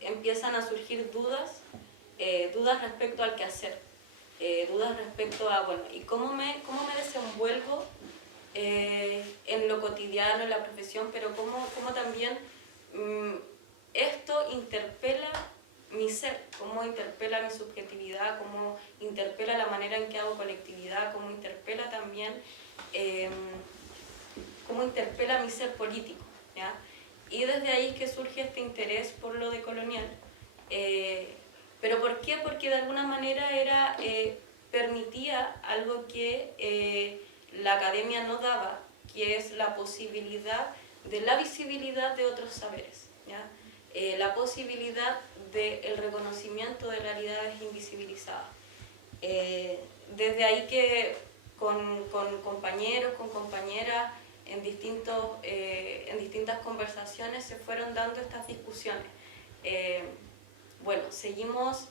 empiezan a surgir dudas respecto al quehacer, dudas respecto a, bueno, ¿y cómo me desenvuelvo en lo cotidiano, en la profesión, pero cómo también esto interpela mi ser, cómo interpela mi subjetividad, cómo interpela la manera en que hago colectividad, cómo interpela también, cómo interpela mi ser político, ¿ya? Y desde ahí es que surge este interés por lo decolonial. ¿Pero por qué? Porque de alguna manera permitía algo que la academia no daba, que es la posibilidad de la visibilidad de otros saberes, ¿ya? La posibilidad del reconocimiento de realidades invisibilizadas. Desde ahí que con compañeros, con compañeras, en distintas conversaciones se fueron dando estas discusiones. Bueno, seguimos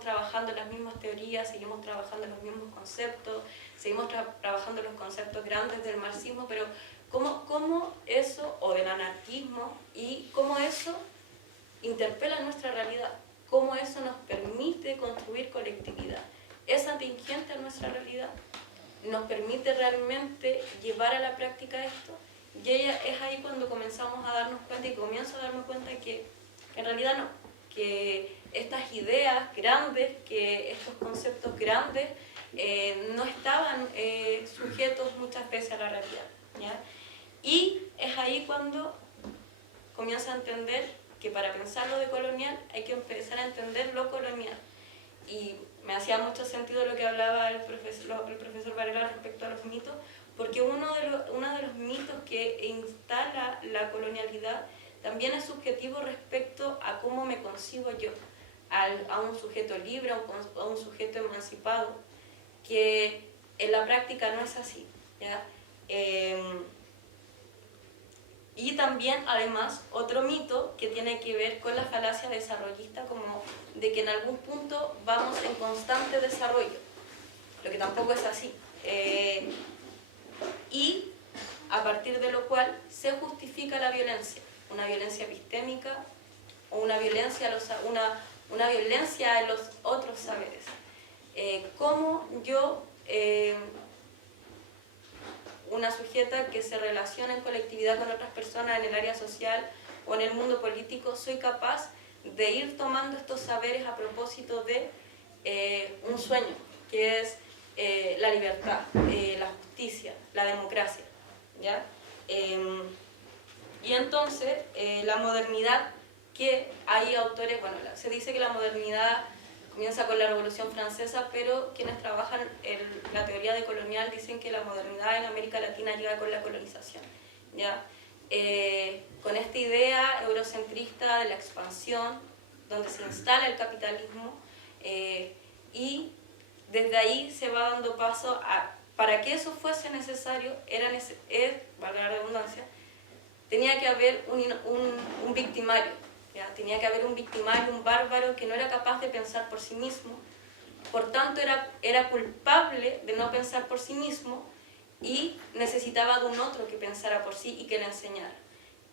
trabajando en las mismas teorías, seguimos trabajando en los mismos conceptos, seguimos trabajando los conceptos grandes del marxismo, pero ¿cómo eso, o del anarquismo, y cómo eso interpela nuestra realidad? ¿Cómo eso nos permite construir colectividad? ¿Es atingente a nuestra realidad? ¿Nos permite realmente llevar a la práctica esto? Y es ahí cuando comenzamos a darnos cuenta, y comienzo a darme cuenta que en realidad no, que estas ideas grandes, que estos conceptos grandes no estaban sujetos muchas veces a la realidad, ¿ya? Y es ahí cuando comienzo a entender que para pensar lo decolonial hay que empezar a entender lo colonial. Y me hacía mucho sentido lo que hablaba el profesor Varela respecto a los mitos, porque uno de los mitos que instala la colonialidad también es subjetivo respecto a cómo me concibo yo, a un sujeto libre, a un sujeto emancipado, que en la práctica no es así, ¿ya? Y también, además, otro mito que tiene que ver con la falacia desarrollista, como de que en algún punto vamos en constante desarrollo, lo que tampoco es así. Y a partir de lo cual se justifica la violencia, una violencia epistémica o una violencia en los otros saberes. Cómo yo, una sujeta que se relaciona en colectividad con otras personas en el área social o en el mundo político, soy capaz de ir tomando estos saberes a propósito de un sueño, que es la libertad, la justicia, la democracia, ¿ya? Y entonces, la modernidad, que hay autores, bueno, se dice que la modernidad comienza con la Revolución Francesa, pero quienes trabajan en la teoría decolonial dicen que la modernidad en América Latina llega con la colonización, ¿ya? Con esta idea eurocentrista de la expansión, donde se instala el capitalismo, y desde ahí se va dando paso a, para que eso fuese necesario, valga la redundancia, tenía que haber un victimario, ¿ya? Tenía que haber un victimario, un bárbaro que no era capaz de pensar por sí mismo, por tanto era culpable de no pensar por sí mismo y necesitaba de un otro que pensara por sí y que le enseñara.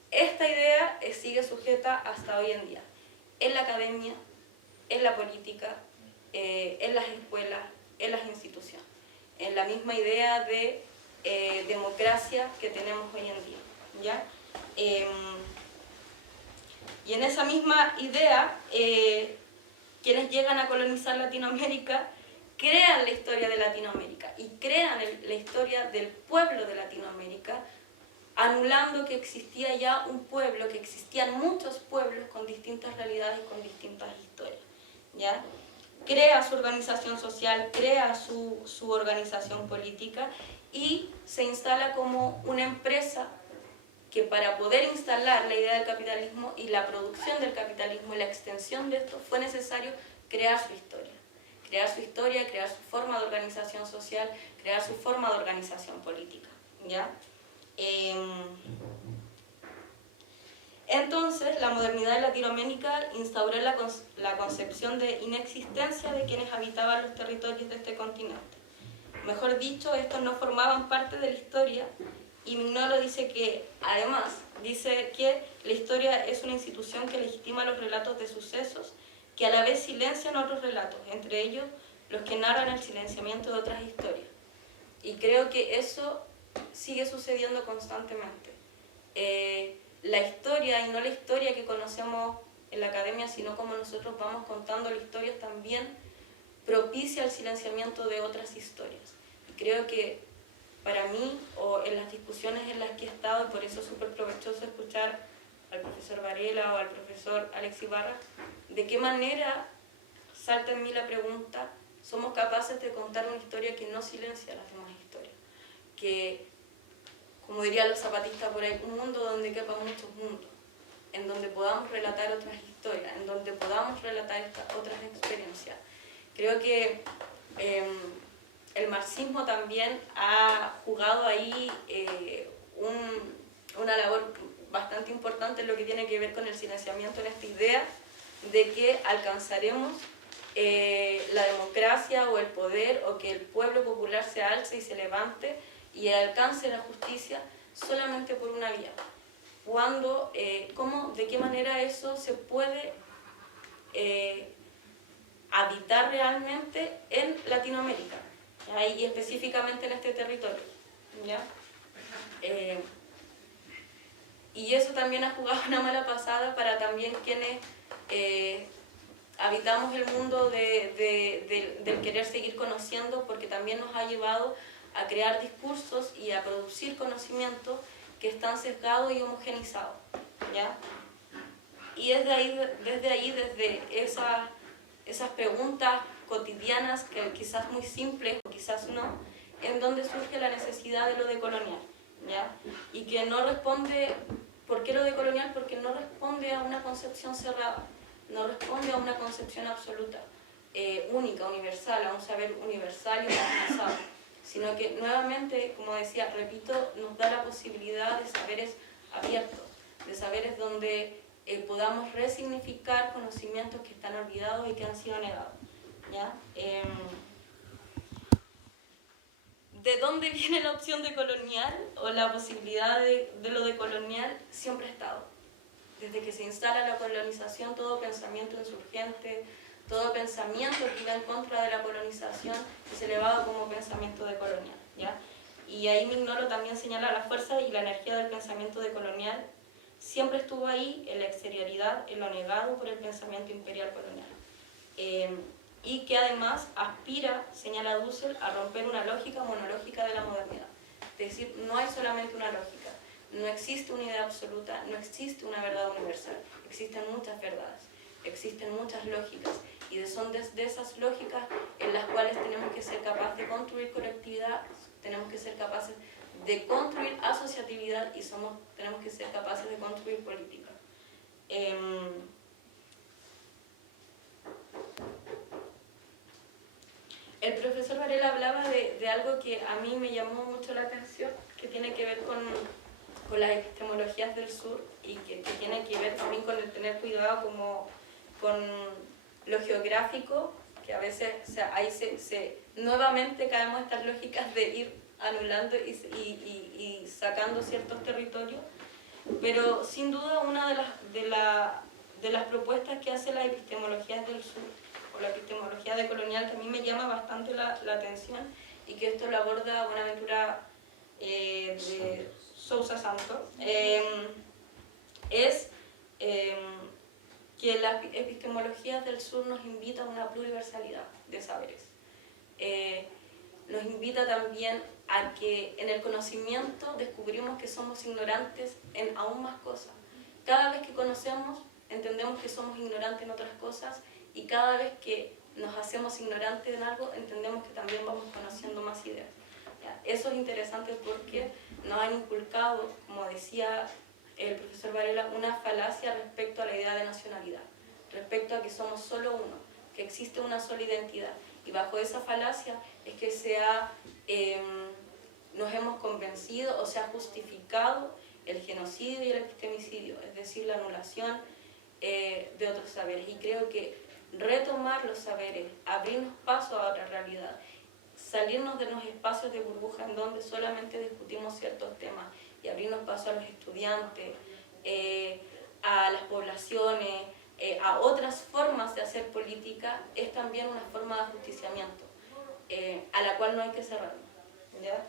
Esta idea sigue sujeta hasta hoy en día, en la academia, en la política, en las escuelas, en las instituciones, en la misma idea de democracia que tenemos hoy en día, ¿ya? Y en esa misma idea, quienes llegan a colonizar Latinoamérica crean la historia de Latinoamérica y crean la historia del pueblo de Latinoamérica anulando que existía ya un pueblo, que existían muchos pueblos con distintas realidades y con distintas historias, ¿ya? Crea su organización social, crea su organización política y se instala como una empresa que para poder instalar la idea del capitalismo y la producción del capitalismo y la extensión de esto fue necesario crear su historia. Crear su historia, crear su forma de organización social, crear su forma de organización política, ¿ya? Entonces, la modernidad de Latinoamérica instauró la concepción de inexistencia de quienes habitaban los territorios de este continente. Mejor dicho, estos no formaban parte de la historia, y Mignolo dice que, además, dice que la historia es una institución que legitima los relatos de sucesos, que a la vez silencian otros relatos, entre ellos los que narran el silenciamiento de otras historias. Y creo que eso sigue sucediendo constantemente. La historia, y no la historia que conocemos en la academia, sino como nosotros vamos contando la historia, también propicia el silenciamiento de otras historias. Y creo que para mí, o en las discusiones en las que he estado, y por eso es súper provechoso escuchar al profesor Varela o al profesor Alex Ibarra, de qué manera salta en mí la pregunta: ¿somos capaces de contar una historia que no silencia las demás historias? Que, como dirían los zapatistas por ahí, un mundo donde quepan muchos mundos, en donde podamos relatar otras historias, en donde podamos relatar estas otras experiencias. Creo que el marxismo también ha jugado ahí una labor bastante importante en lo que tiene que ver con el silenciamiento, en esta idea de que alcanzaremos la democracia o el poder, o que el pueblo popular se alce y se levante y alcance la justicia solamente por una vía. Cuando, ¿de qué manera eso se puede habitar realmente en Latinoamérica? ¿Ya? Y específicamente en este territorio, ¿ya? Y eso también ha jugado una mala pasada para también quienes habitamos el mundo del querer seguir conociendo, porque también nos ha llevado a crear discursos y a producir conocimientos que están sesgados y homogenizados, ¿ya? Y desde esas preguntas cotidianas, que quizás muy simples o quizás no, en donde surge la necesidad de lo decolonial, ¿ya? Y que no responde. ¿Por qué lo decolonial? Porque no responde a una concepción cerrada, no responde a una concepción absoluta, única, universal, a un saber universal y organizado, sino que nuevamente, como decía, repito, nos da la posibilidad de saberes abiertos, de saberes donde podamos resignificar conocimientos que están olvidados y que han sido negados, ¿ya? ¿De dónde viene la opción de colonial o la posibilidad de lo de colonial? Siempre ha estado. Desde que se instala la colonización, todo pensamiento insurgente, todo pensamiento que iba en contra de la colonización es elevado como pensamiento decolonial, ¿ya? Y ahí Mignolo también señala la fuerza y la energía del pensamiento decolonial. Siempre estuvo ahí, en la exterioridad, en lo negado por el pensamiento imperial colonial. Y que además aspira, señala Dussel, a romper una lógica monológica de la modernidad. Es decir, no hay solamente una lógica, no existe una idea absoluta, no existe una verdad universal, existen muchas verdades, existen muchas lógicas, y son desde esas lógicas en las cuales tenemos que ser capaces de construir colectividad, tenemos que ser capaces de construir asociatividad y tenemos que ser capaces de construir política. El profesor Varela hablaba de algo que a mí me llamó mucho la atención, que tiene que ver con las epistemologías del sur y que tiene que ver también con el tener cuidado como con lo geográfico, que a veces, o sea, ahí nuevamente caemos en estas lógicas de ir anulando y sacando ciertos territorios, pero sin duda una de las propuestas que hace la epistemología del sur, o la epistemología decolonial, que a mí me llama bastante la atención, y que esto lo aborda Buenaventura de Sousa Santos, es que las epistemologías del sur nos invitan a una pluriversalidad de saberes. nos invita también a que en el conocimiento descubrimos que somos ignorantes en aún más cosas. Cada vez que conocemos, entendemos que somos ignorantes en otras cosas, y cada vez que nos hacemos ignorantes en algo, entendemos que también vamos conociendo más ideas. ¿Ya? Eso es interesante porque nos han inculcado, como decía el profesor Varela, una falacia respecto a la idea de nacionalidad, respecto a que somos solo uno, que existe una sola identidad. Y bajo esa falacia es que nos hemos convencido o se ha justificado el genocidio y el epistemicidio, es decir, la anulación de otros saberes. Y creo que retomar los saberes, abrirnos paso a otra realidad, salirnos de los espacios de burbuja en donde solamente discutimos ciertos temas y abrirnos paso a los estudiantes, a las poblaciones, a otras formas de hacer política, es también una forma de ajusticiamiento, a la cual no hay que cerrarnos. ¿Ya?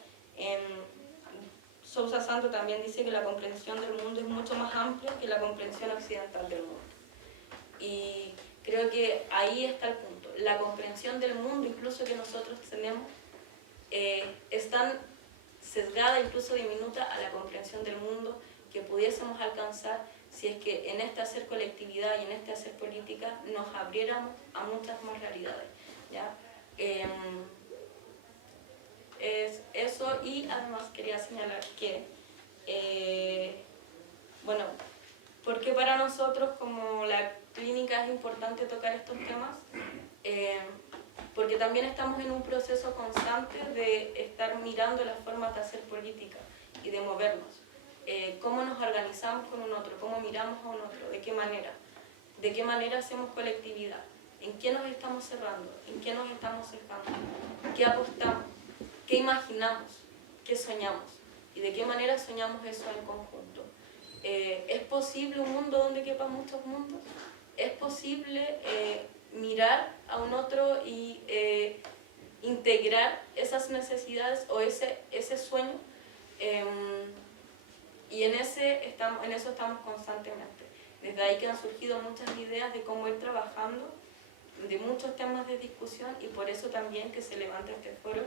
Sousa Santo también dice que la comprensión del mundo es mucho más amplia que la comprensión occidental del mundo. Y creo que ahí está el punto. La comprensión del mundo, incluso que nosotros tenemos, es tan sesgada, incluso diminuta, a la comprensión del mundo que pudiésemos alcanzar si es que en este hacer colectividad y en este hacer política nos abriéramos a muchas más realidades. ¿Ya? Es eso, y además quería señalar que, bueno, porque para nosotros como la clínica es importante tocar estos temas, porque también estamos en un proceso constante de estar mirando las formas de hacer política y de movernos. Cómo nos organizamos con un otro, cómo miramos a un otro, de qué manera hacemos colectividad, en qué nos estamos cerrando, en qué nos estamos cercando, qué apostamos, qué imaginamos, qué soñamos y de qué manera soñamos eso en conjunto. ¿Es posible un mundo donde quepan muchos mundos? ¿Es posible mirar a un otro y integrar esas necesidades o ese sueño? Y en eso estamos constantemente. Desde ahí que han surgido muchas ideas de cómo ir trabajando, de muchos temas de discusión, y por eso también que se levanta este foro,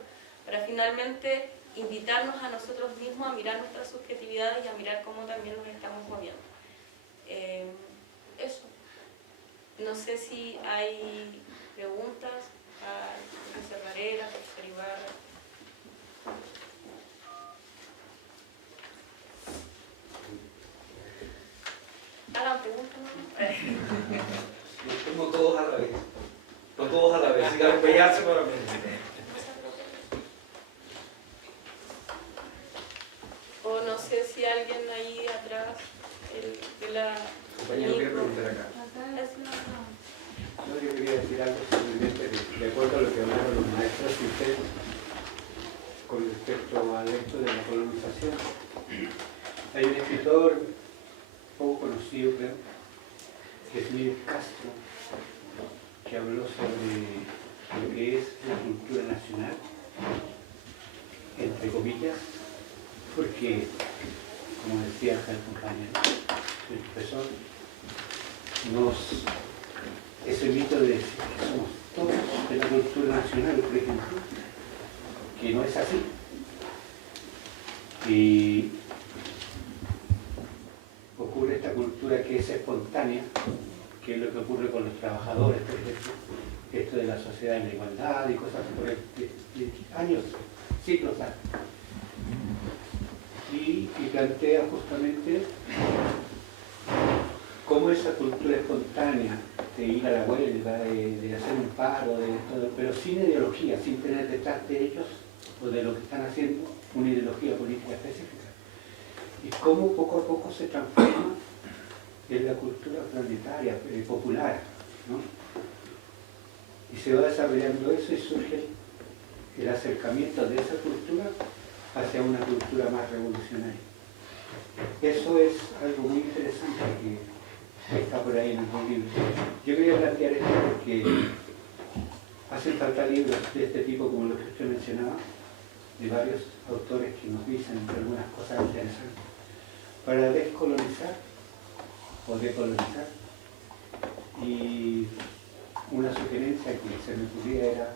para finalmente invitarnos a nosotros mismos a mirar nuestras subjetividades y a mirar cómo también nos estamos moviendo. Eso. No sé si hay preguntas al profesor Varela, al profesor Ibarra. Hagan preguntas, ¿no? Los tengo todos a la vez. Todos a la vez. Sigan pelearse para mí. O no sé si alguien ahí atrás de la... Compañero, quiero preguntar acá. No, yo quería decir algo simplemente de acuerdo a lo que hablaron los maestros y ustedes con respecto a esto de la colonización. Hay un escritor poco conocido, creo, que es Miguel Castro, que habló sobre lo que es la cultura nacional, entre comillas, porque, como decía acá el compañero, el profesor, ese mito de decir que somos todos de la cultura nacional, por ejemplo, que no es así. Y ocurre esta cultura que es espontánea, que es lo que ocurre con los trabajadores, por ejemplo, esto de la sociedad de la igualdad y cosas por de años, siglos años. Y plantea justamente cómo esa cultura espontánea de ir a la huelga, de hacer un paro, de todo, pero sin ideología, sin tener detrás de ellos o de lo que están haciendo una ideología política específica. Y cómo poco a poco se transforma en la cultura planetaria, popular, ¿no? Y se va desarrollando eso y surge el acercamiento de esa cultura hacia una cultura más revolucionaria. Eso es algo muy interesante que está por ahí en el libro. Yo quería plantear esto porque hacen falta libros de este tipo como los que usted mencionaba, de varios autores que nos dicen algunas cosas interesantes, para descolonizar o decolonizar. Y una sugerencia que se me ocurría era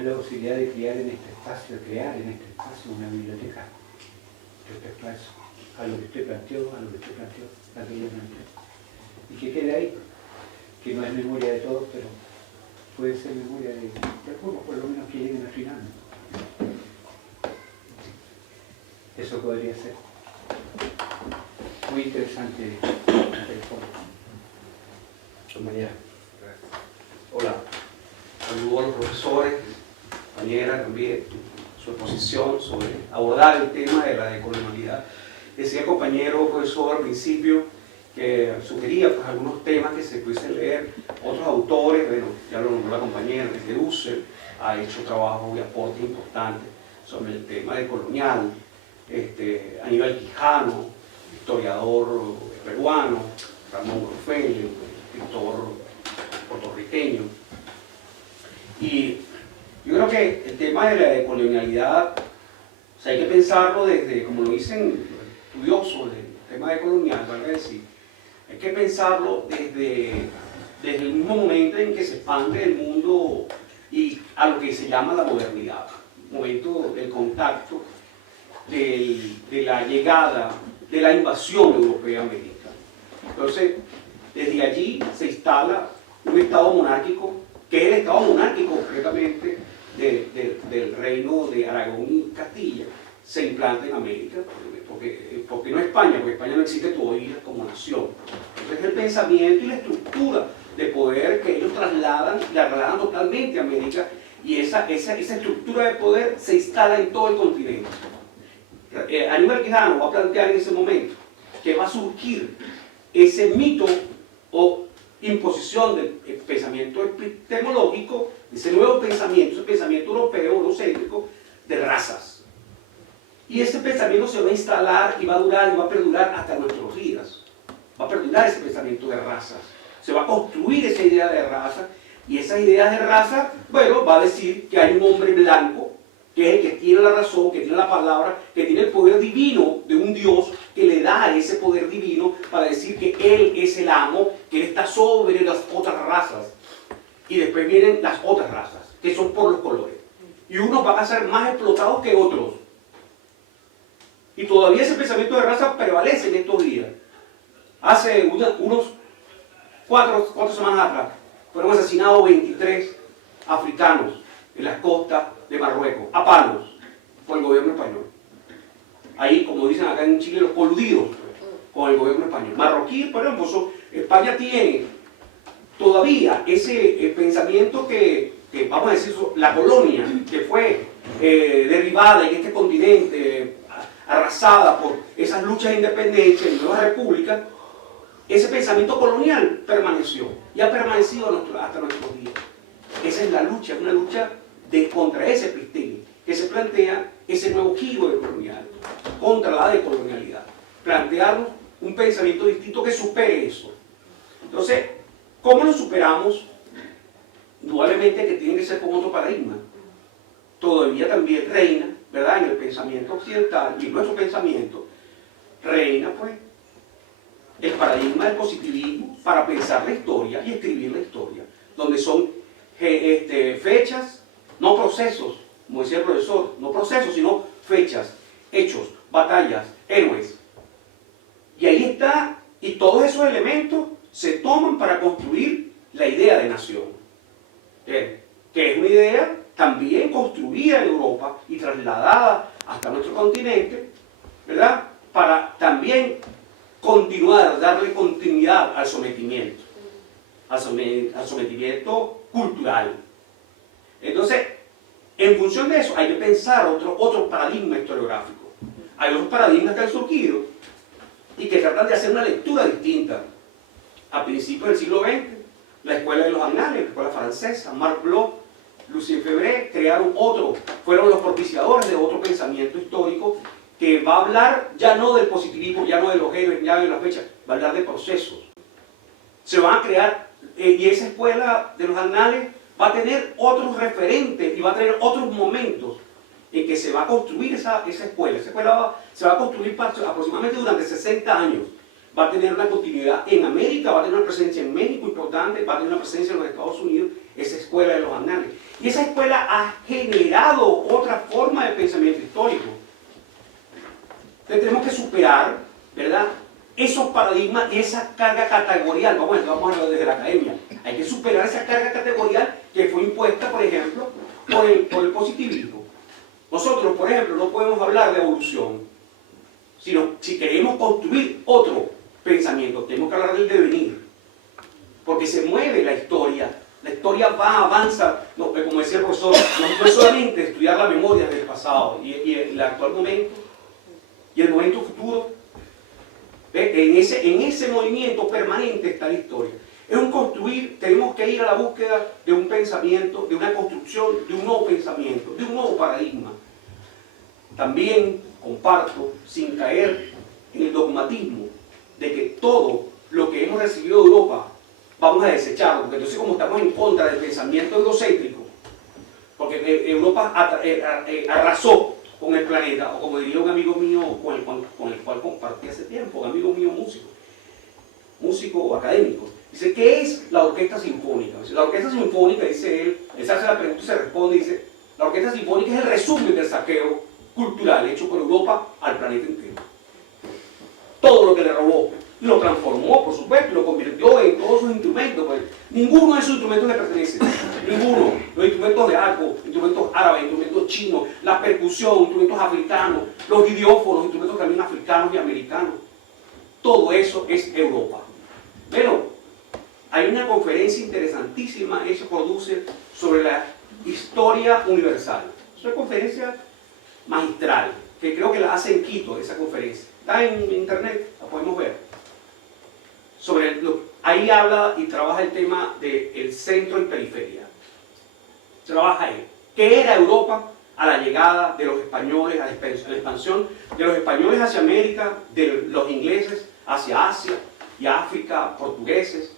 es la posibilidad de crear en este espacio una biblioteca respecto a eso, a lo que usted planteó, la que yo planteé. Y que quede ahí, que no es memoria de todos, pero puede ser memoria de algunos, por lo menos que lleguen al final. Eso podría ser muy interesante el foro. Compañera. Hola. Saludos a los profesores, compañera también, su exposición sobre abordar el tema de la decolonialidad. Decía el compañero profesor al principio que sugería pues, algunos temas que se pudiesen leer. Otros autores, bueno, ya lo nombró la compañera, desde Dussel, ha hecho trabajo y aporte importante sobre el tema decolonial. Aníbal Quijano, historiador peruano, Ramón Grofelio, escritor puertorriqueño. Y yo creo que el tema de la decolonialidad, o sea, hay que pensarlo desde, como lo dicen estudiosos del tema decolonial, vale decir, hay que pensarlo desde el mismo momento en que se expande el mundo y a lo que se llama la modernidad, momento del contacto, de la llegada, de la invasión europea a América. Entonces, desde allí se instala un Estado monárquico, que es el Estado monárquico concretamente del reino de Aragón y Castilla, se implanta en América, porque no España, porque España no existe todavía como nación. Entonces el pensamiento y la estructura de poder que ellos la trasladan totalmente a América, y esa estructura de poder se instala en todo el continente. Aníbal Quijano va a plantear en ese momento que va a surgir ese mito o imposición del pensamiento epistemológico, ese nuevo pensamiento, ese pensamiento europeo, eurocéntrico, de razas. Y ese pensamiento se va a instalar y va a durar y va a perdurar hasta nuestros días. Va a perdurar ese pensamiento de razas. Se va a construir esa idea de raza, y esas ideas de raza, bueno, va a decir que hay un hombre blanco, que es el que tiene la razón, que tiene la palabra, que tiene el poder divino de un Dios que le da ese poder divino para decir que Él es el amo, que Él está sobre las otras razas. Y después vienen las otras razas, que son por los colores. Y unos van a ser más explotados que otros. Y todavía ese pensamiento de raza prevalece en estos días. Hace unos 4 semanas atrás fueron asesinados 23 africanos en las costas de Marruecos, a palos, por el gobierno español. Ahí, como dicen acá en Chile, los coludidos con el gobierno español. Marroquí, por ejemplo, España tiene todavía ese pensamiento que, vamos a decir, la colonia, que fue derribada en este continente, arrasada por esas luchas de independencia en nuevas repúblicas, ese pensamiento colonial permaneció y ha permanecido hasta nuestros días. Esa es la lucha, una lucha contra ese episteme que se plantea ese nuevo giro decolonial, contra la decolonialidad. Plantearnos un pensamiento distinto que supere eso. Entonces, ¿cómo lo superamos? Indudablemente que tiene que ser con otro paradigma. Todavía también reina, ¿verdad?, en el pensamiento occidental y en nuestro pensamiento, reina pues el paradigma del positivismo para pensar la historia y escribir la historia, donde son fechas, no procesos, como decía el profesor, no procesos, sino fechas, hechos, batallas, héroes. Y ahí está, y todos esos elementos se toman para construir la idea de nación, que es una idea también construida en Europa y trasladada hasta nuestro continente, ¿verdad?, para también continuar, darle continuidad al sometimiento cultural. Entonces, en función de eso, hay que pensar otro paradigma historiográfico. Hay otros paradigmas que han surgido y que tratan de hacer una lectura distinta. A principios del siglo XX, la Escuela de los Annales, la Escuela Francesa, Marc Bloch, Lucien Febvre, fueron los propiciadores de otro pensamiento histórico que va a hablar ya no del positivismo, ya no de los héroes, ya no de las fechas, va a hablar de procesos. Se van a crear, y esa Escuela de los Annales va a tener otros referentes y va a tener otros momentos en que se va a construir esa escuela. Esa escuela se va a construir aproximadamente durante 60 años. Va a tener una continuidad en América, va a tener una presencia en México importante, va a tener una presencia en los Estados Unidos esa escuela de los anales. Y esa escuela ha generado otra forma de pensamiento histórico. Entonces tenemos que superar, ¿verdad?, esos paradigmas y esa carga categorial. Vamos a hablar desde la academia. Hay que superar esa carga categorial que fue impuesta, por ejemplo, por el positivismo. Nosotros, por ejemplo, no podemos hablar de evolución, sino si queremos construir otro pensamiento, tenemos que hablar del devenir. Porque se mueve la historia va, avanza, no, como decía el profesor, no es solamente estudiar la memoria del pasado y el actual momento y el momento futuro. En ese movimiento permanente está la historia. Es un construir, tenemos que ir a la búsqueda de un pensamiento, de una construcción, de un nuevo pensamiento, de un nuevo paradigma. También comparto, sin caer en el dogmatismo, de que todo lo que hemos recibido de Europa vamos a desecharlo, porque entonces como estamos en contra del pensamiento eurocéntrico, porque Europa arrasó con el planeta, o como diría un amigo mío con el cual compartí hace tiempo, un amigo mío músico académico, dice, ¿qué es la orquesta sinfónica? Dice, la orquesta sinfónica, dice él se hace la pregunta y se responde, dice, la orquesta sinfónica es el resumen del saqueo cultural hecho por Europa al planeta entero. Todo lo que le robó, y lo transformó, por supuesto, y lo convirtió en todos sus instrumentos. Pues, ninguno de esos instrumentos le pertenece, ninguno. Los instrumentos de arco, instrumentos árabes, instrumentos chinos, la percusión, instrumentos africanos, los idiófonos, instrumentos también africanos y americanos. Todo eso es Europa. Pero hay una conferencia interesantísima hecha por Dussel sobre la historia universal. Es una conferencia magistral, que creo que la hace en Quito, esa conferencia. Está en internet, la podemos ver. Ahí habla y trabaja el tema del centro y periferia. Trabaja ahí. ¿Qué era Europa a la llegada de los españoles, a la expansión de los españoles hacia América, de los ingleses hacia Asia y África, portugueses?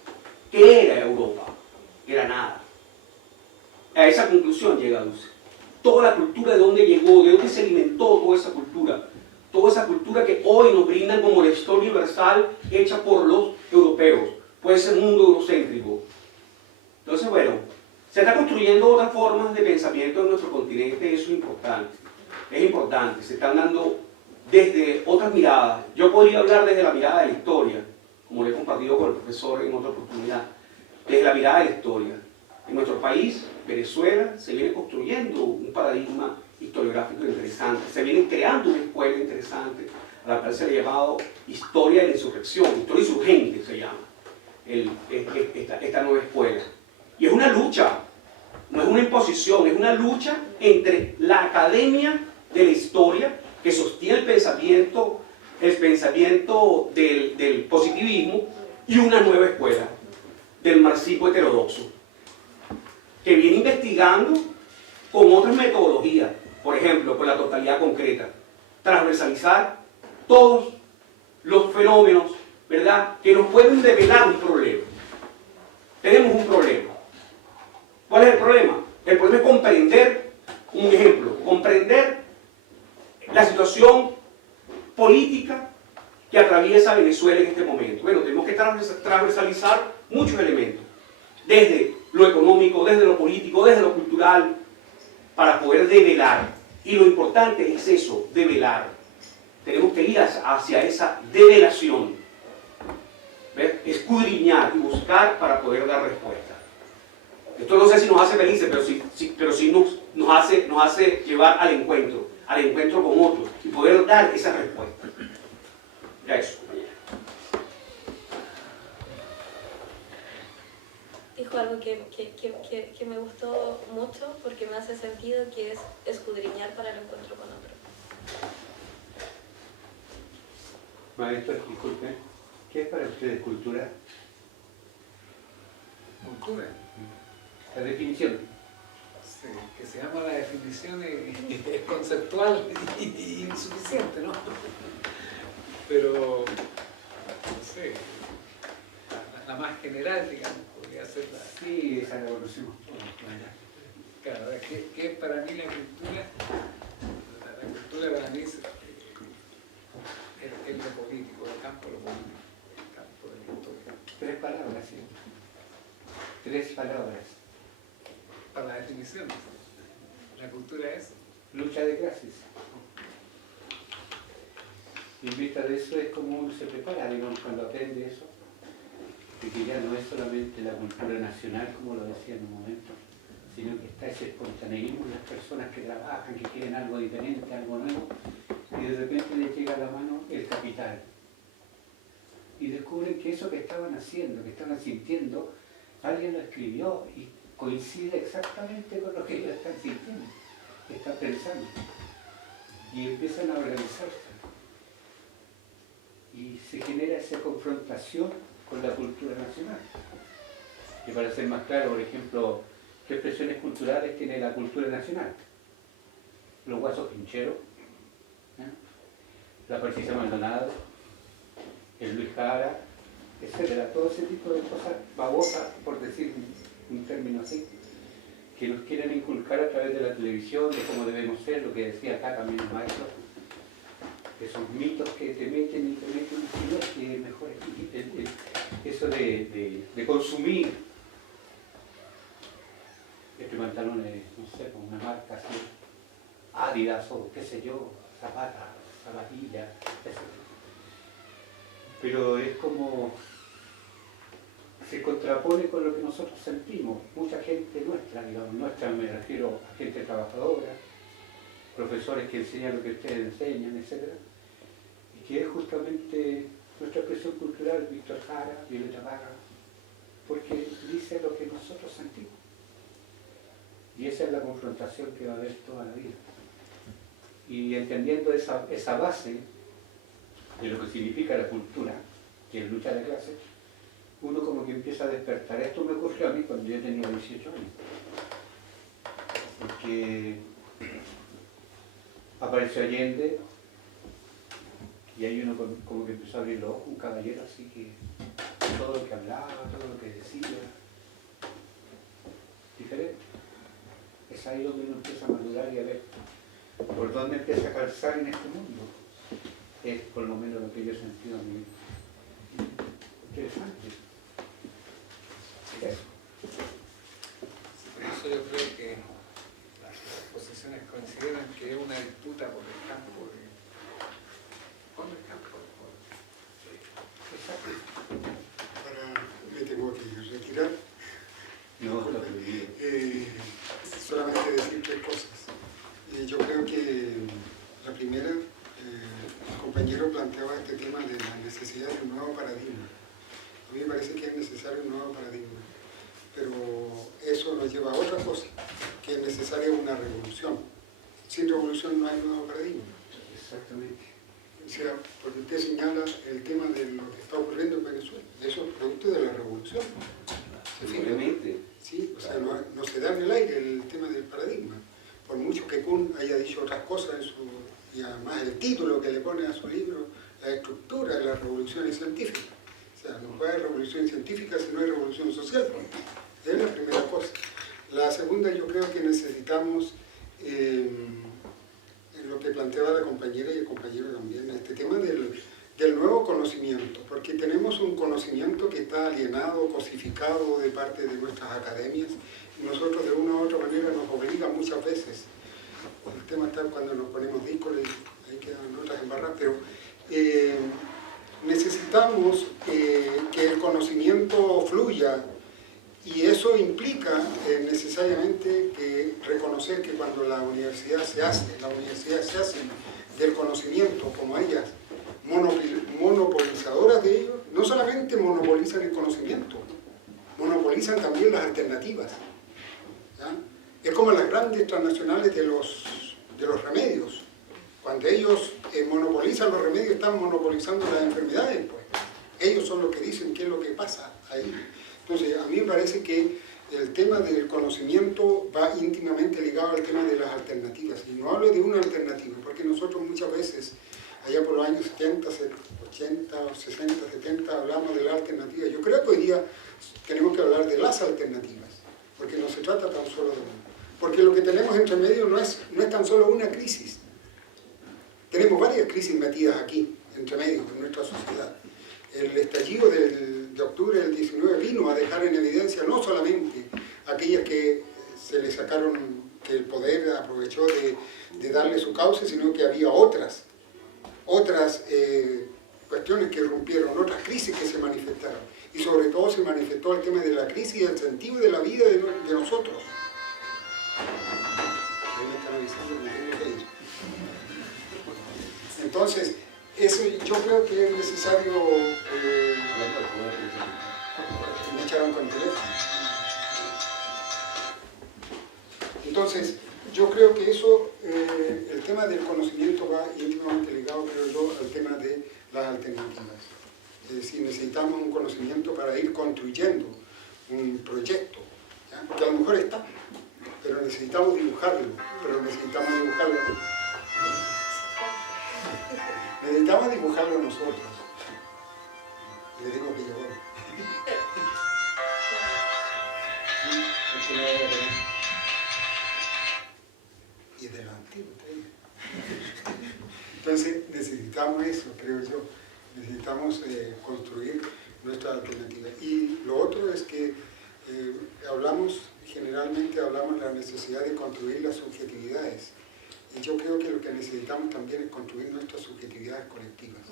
¿Qué era Europa? Era nada. A esa conclusión llega Dussel. Toda la cultura, de dónde llegó, de dónde se alimentó toda esa cultura que hoy nos brindan como la historia universal hecha por los europeos, puede ser mundo eurocéntrico. Entonces, bueno, se está construyendo otras formas de pensamiento en nuestro continente, eso es importante, se están dando desde otras miradas. Yo podría hablar desde la mirada de la historia, como le he compartido con el profesor en otra oportunidad, desde la mirada de la historia. En nuestro país, Venezuela, se viene construyendo un paradigma historiográfico interesante, se viene creando una escuela interesante, a la cual se le ha llamado Historia de la Insurrección, Historia Insurgente se llama, esta nueva escuela. Y es una lucha, no es una imposición, es una lucha entre la academia de la historia, que sostiene el pensamiento del positivismo, y una nueva escuela del marxismo heterodoxo, que viene investigando con otras metodologías, por ejemplo, con la totalidad concreta, transversalizar todos los fenómenos, ¿verdad?, que nos pueden develar un problema. Tenemos un problema. ¿Cuál es el problema? El problema es comprender, un ejemplo, comprender la situación política que atraviesa Venezuela en este momento. Bueno, tenemos que transversalizar muchos elementos, desde lo económico, desde lo político, desde lo cultural, para poder develar. Y lo importante es eso, develar. Tenemos que ir hacia esa develación, ¿ves? Escudriñar y buscar para poder dar respuesta. Esto no sé si nos hace felices, pero sí nos hace llevar al encuentro con otros y poder dar esa respuesta. Ya eso. Dijo algo que me gustó mucho porque me hace sentido, que es escudriñar para el encuentro con otro. Maestro, disculpe, ¿qué es para ustedes cultura? Cultura. La definición. Sí, que se llama la definición es conceptual y insuficiente, ¿no? Pero, no sé, la más general, digamos, podría ser la... Sí, esa revolución. Claro, ¿qué es para mí la cultura? La cultura para mí es el lo político, el campo de lo político, el campo de la historia. 3 palabras, sí. 3 palabras. definición. La cultura es lucha de clases. Y en vista de eso es como uno se prepara, digamos, cuando aprende eso, de que ya no es solamente la cultura nacional, como lo decía en un momento, sino que está ese espontaneismo de las personas que trabajan, que quieren algo diferente, algo nuevo, y de repente les llega a la mano el capital. Y descubren que eso que estaban haciendo, que estaban sintiendo, alguien lo escribió y coincide exactamente con lo que ellos están sintiendo, están pensando. Y empiezan a organizarse. Y se genera esa confrontación con la cultura nacional. Y para ser más claro, por ejemplo, ¿qué expresiones culturales tiene la cultura nacional? Los Guasos Pincheros, ¿eh? La Precisa Maldonado, el Luis Jara, etcétera, todo ese tipo de cosas babosas, por decir un término así, que nos quieren inculcar a través de la televisión, de cómo debemos ser, lo que decía acá también el maestro, esos mitos que te meten y no, que es mejor eso de consumir este pantalón, no sé, con una marca así, Adidas o qué sé yo, zapatillas, etc. Pero es como se contrapone con lo que nosotros sentimos. Mucha gente nuestra, digamos, nuestra me refiero a gente trabajadora, profesores que enseñan lo que ustedes enseñan, etc. Y que es justamente nuestra expresión cultural, Víctor Jara, Violeta Parra, porque dice lo que nosotros sentimos. Y esa es la confrontación que va a haber toda la vida. Y entendiendo esa base de lo que significa la cultura, que es lucha de clases, uno como que empieza a despertar. Esto me ocurrió a mí cuando yo tenía 18 años. Porque apareció Allende y ahí uno como que empezó a abrir los ojos, un caballero así que todo lo que hablaba, todo lo que decía, diferente. Es ahí donde uno empieza a madurar y a ver por dónde empieza a calzar en este mundo. Es por lo menos lo que yo he sentido a mí. Interesante. Eso. por eso yo creo que las posiciones consideran que es una disputa por el campo con el campo. Exacto. Ahora me tengo que retirar. No, está prohibido. Solamente decir 3 cosas. Yo creo que la primera, el compañero planteaba este tema de la necesidad de un nuevo paradigma. A mí me parece que es necesario un nuevo paradigma, pero eso nos lleva a otra cosa, que es necesaria una revolución. Sin revolución no hay nuevo paradigma. Exactamente. O sea, porque usted señala el tema de lo que está ocurriendo en Venezuela, eso es producto de la revolución. Obviamente. Sí, o sea, no se da en el aire el tema del paradigma. Por mucho que Kuhn haya dicho otras cosas y además el título que le pone a su libro, la estructura de las revoluciones científicas. O sea, no puede haber revolución científica si no hay revolución social. Es la primera cosa. La segunda, yo creo que necesitamos, en lo que planteaba la compañera y el compañero también, este tema del nuevo conocimiento, porque tenemos un conocimiento que está alienado, cosificado de parte de nuestras academias, y nosotros de una u otra manera nos obliga muchas veces. El tema está cuando nos ponemos díscolos, ahí quedan otras embarradas, pero necesitamos que el conocimiento fluya, y eso implica necesariamente reconocer que cuando la universidad se hace del conocimiento como ellas, monopolizadoras de ellos, no solamente monopolizan el conocimiento, monopolizan también las alternativas. ¿Ya? Es como las grandes transnacionales de los remedios. Cuando ellos monopolizan los remedios, están monopolizando las enfermedades, pues. Ellos son los que dicen qué es lo que pasa ahí. Entonces, a mí me parece que el tema del conocimiento va íntimamente ligado al tema de las alternativas. Y no hablo de una alternativa, porque nosotros muchas veces, allá por los años 70, 80, 60, 70, hablamos de la alternativa. Yo creo que hoy día tenemos que hablar de las alternativas, porque no se trata tan solo de una. Porque lo que tenemos entre medio no es tan solo una crisis. Tenemos varias crisis metidas aquí, entre medio, en nuestra sociedad. El estallido de octubre del 19 vino a dejar en evidencia no solamente aquellas que se le sacaron, que el poder aprovechó de darle su cauce, sino que había otras cuestiones que rompieron, otras crisis que se manifestaron. Y sobre todo se manifestó el tema de la crisis y el sentido de la vida de nosotros. Ahí me están avisando que me tengo que ir. Entonces, eso yo creo que es necesario... me echaron con el teléfono. Entonces, yo creo que eso, el tema del conocimiento va íntimamente ligado, creo yo, al tema de las alternativas. Es decir, necesitamos un conocimiento para ir construyendo un proyecto, ¿ya? Que a lo mejor está, pero necesitamos dibujarlo, necesitamos dibujarlo nosotros. Le digo que yo voy. Y de lo antiguo, entonces necesitamos eso, creo yo. Necesitamos construir nuestra alternativa. Y lo otro es que generalmente hablamos de la necesidad de construir las subjetividades. Y yo creo que lo que necesitamos también es construir nuestras subjetividades colectivas.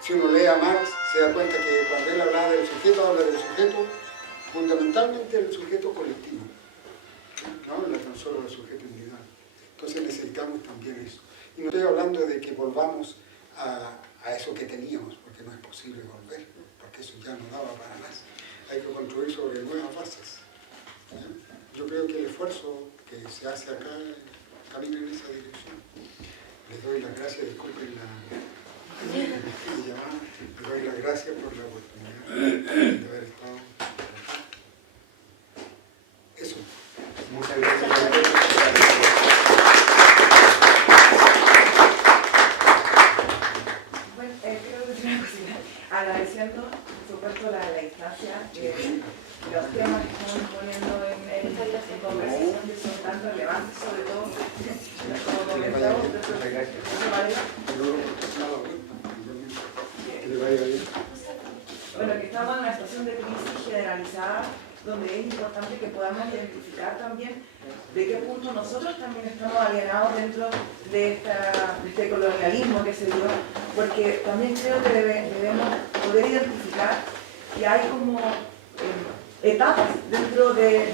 Si uno lee a Marx, se da cuenta que cuando él habla del sujeto, habla del sujeto, fundamentalmente del sujeto colectivo, no tan solo del sujeto individual. Entonces necesitamos también eso. Y no estoy hablando de que volvamos a eso que teníamos, porque no es posible volver, porque eso ya no daba para más. Hay que construir sobre nuevas bases. Yo creo que el esfuerzo que se hace acá camina en esa dirección. Les doy las gracias, disculpen la llamada, les doy las gracias por la oportunidad de haber estado acá. Eso. Muchas gracias. Agradeciendo, por supuesto, la instancia, los temas que estamos poniendo en conversación que son tan relevantes, sobre todo, como comentamos, bueno, que estamos en una situación de crisis generalizada, donde es importante que podamos identificar también de qué punto nosotros también estamos alienados dentro de este colonialismo que se dio, porque también creo que debemos poder identificar que hay como etapas dentro de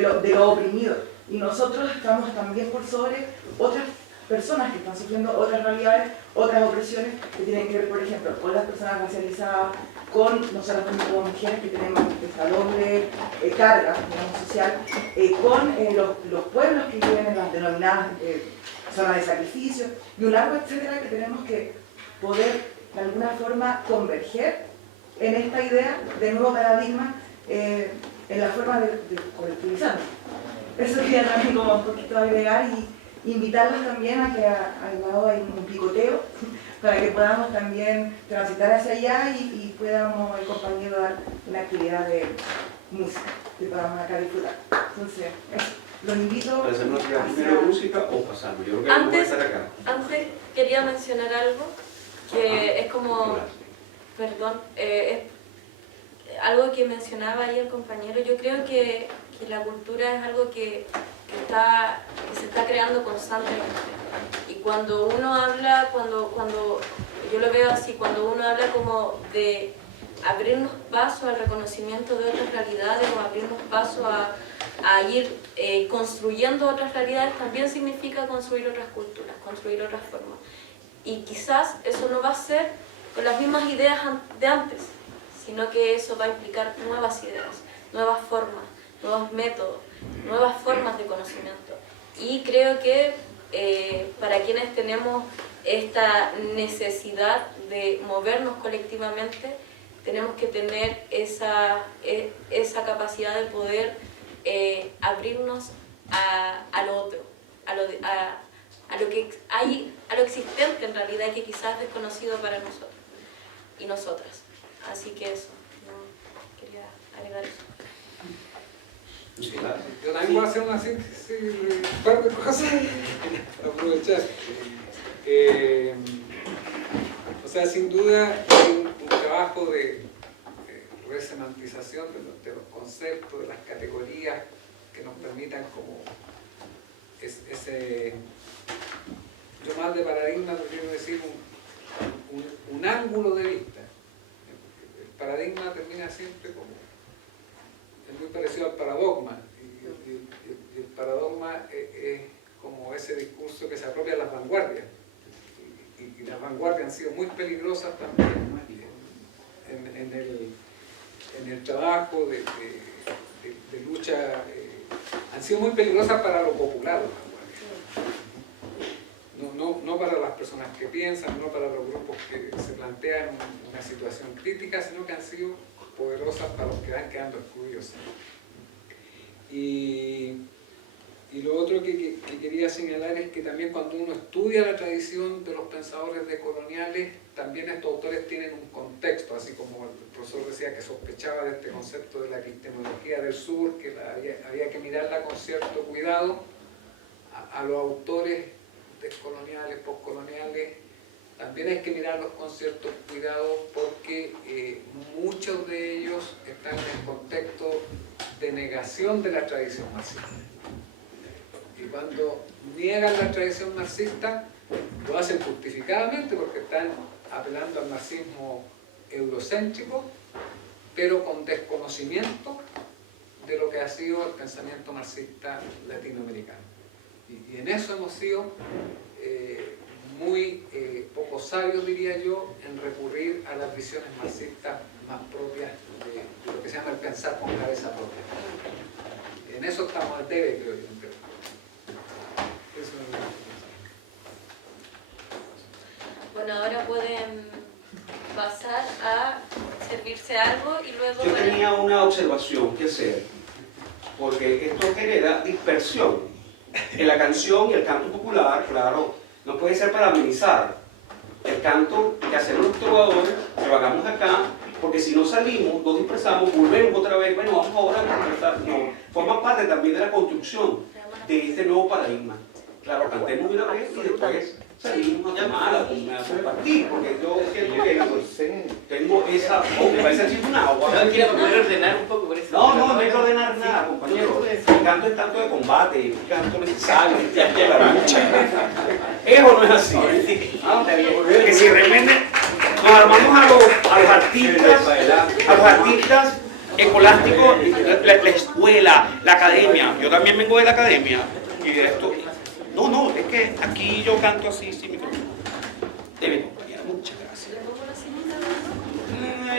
lo oprimido, y nosotros estamos también por sobre otras personas que están sufriendo otras realidades, otras opresiones que tienen que ver, por ejemplo, con las personas racializadas, con nosotros como mujeres que tenemos esta doble carga, digamos, social, con los pueblos que viven en las denominadas zonas de sacrificio, y un largo etcétera, que tenemos que poder de alguna forma converger en esta idea de nuevo paradigma en la forma de colectivizarnos. Eso quería también como un poquito agregar y invitarlos también a que al lado hay un picoteo para que podamos también transitar hacia allá y podamos el compañero dar una actividad de música que podamos acá disfrutar. Entonces, eso, los invito a ¿Hacemos primero música o pasamos? Yo creo que vamos a estar acá. Antes quería mencionar algo que es como, perdón, es algo que mencionaba ahí el compañero. Yo creo que la cultura es algo que se está creando constantemente, y cuando uno habla, cuando yo lo veo así, cuando uno habla como de abrirnos paso al reconocimiento de otras realidades o abrirnos paso a ir construyendo otras realidades, también significa construir otras culturas, construir otras formas, y quizás eso no va a ser con las mismas ideas de antes, sino que eso va a implicar nuevas ideas, nuevas formas, nuevos métodos, nuevas formas de conocimiento. Y creo que para quienes tenemos esta necesidad de movernos colectivamente, tenemos que tener esa capacidad de poder abrirnos a lo otro, a lo que hay, a lo existente en realidad, que quizás es desconocido para nosotros y nosotras. Así que eso, quería agregar eso. Sí, yo también voy a hacer una síntesis, un par de cosas para aprovechar. O sea, sin duda hay un trabajo de resemantización de los conceptos, de las categorías que nos permitan como ese, yo más de paradigma quiero decir un ángulo de vista. El paradigma termina siempre como, es muy parecido al paradogma, y el paradogma es como ese discurso que se apropia de las vanguardias, y las vanguardias han sido muy peligrosas también en el trabajo de lucha, han sido muy peligrosas para lo popular, no para las personas que piensan, no para los grupos que se plantean una situación crítica, sino que han sido poderosas para los que van quedando excluidos. Y lo otro que quería señalar es que también cuando uno estudia la tradición de los pensadores decoloniales, también estos autores tienen un contexto, así como el profesor decía que sospechaba de este concepto de la epistemología del sur, que había que mirarla con cierto cuidado. A los autores descoloniales, postcoloniales, también hay que mirarlos con cierto cuidado porque muchos de ellos están en el contexto de negación de la tradición marxista. Y cuando niegan la tradición marxista, lo hacen justificadamente porque están apelando al marxismo eurocéntrico, pero con desconocimiento de lo que ha sido el pensamiento marxista latinoamericano. Y en eso hemos sido muy poco sabios, diría yo, en recurrir a las visiones marxistas más propias de lo que se llama el pensar con cabeza propia. En eso estamos al debe, creo yo. Eso es lo que Bueno, ahora pueden pasar a servirse algo y luego... Yo tenía una observación que hacer, porque esto genera dispersión. En la canción y el canto popular, claro, no puede ser para amenizar. El canto que hacemos los trovadores, que lo hagamos acá, porque si no salimos, nos dispersamos, volvemos otra vez, bueno, vamos ahora a conversar. No, forma parte también de la construcción de este nuevo paradigma. Claro, cantemos una vez y después salimos a tomar, a compartir, porque yo siento que tengo esa... Oh, me parece así un agua. No, quiero poder ordenar un poco por eso. No hay que ordenar nada, compañero. El canto es tanto de combate, el canto necesario, el canto de la lucha. ¿Eso no es así? Que si de repente nos armamos a los artistas escolásticos, la escuela, la academia. Yo también vengo de la academia y de esto. No, es que aquí yo canto así, sí, micrófono. Debe, compañera, muchas gracias.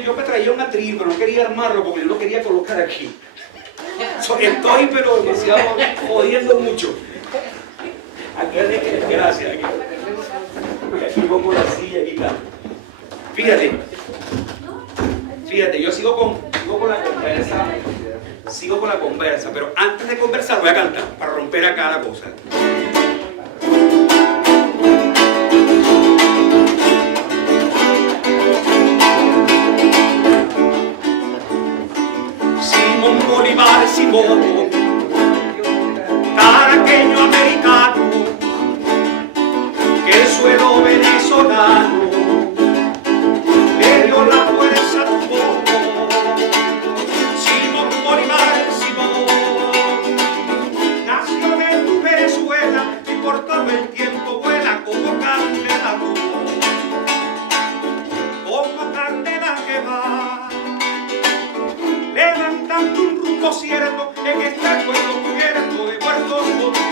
Yo me traía un atril, pero no quería armarlo porque yo lo quería colocar aquí. Estoy, pero demasiado jodiendo mucho. Aquí, gracias. Aquí pongo la silla, aquí está. Fíjate, yo sigo con la conversa, pero antes de conversar voy a cantar para romper acá la cosa. Simón, caraqueño americano, que el suelo venezolano le dio la fuerza a tu voz. Simón Bolívar, Simón, nació en tu Venezuela y por todo el tiempo vuela como candela tu voz, como candela que va levantando un rumbo cierto en este pueblo cubierto de muertos por vida.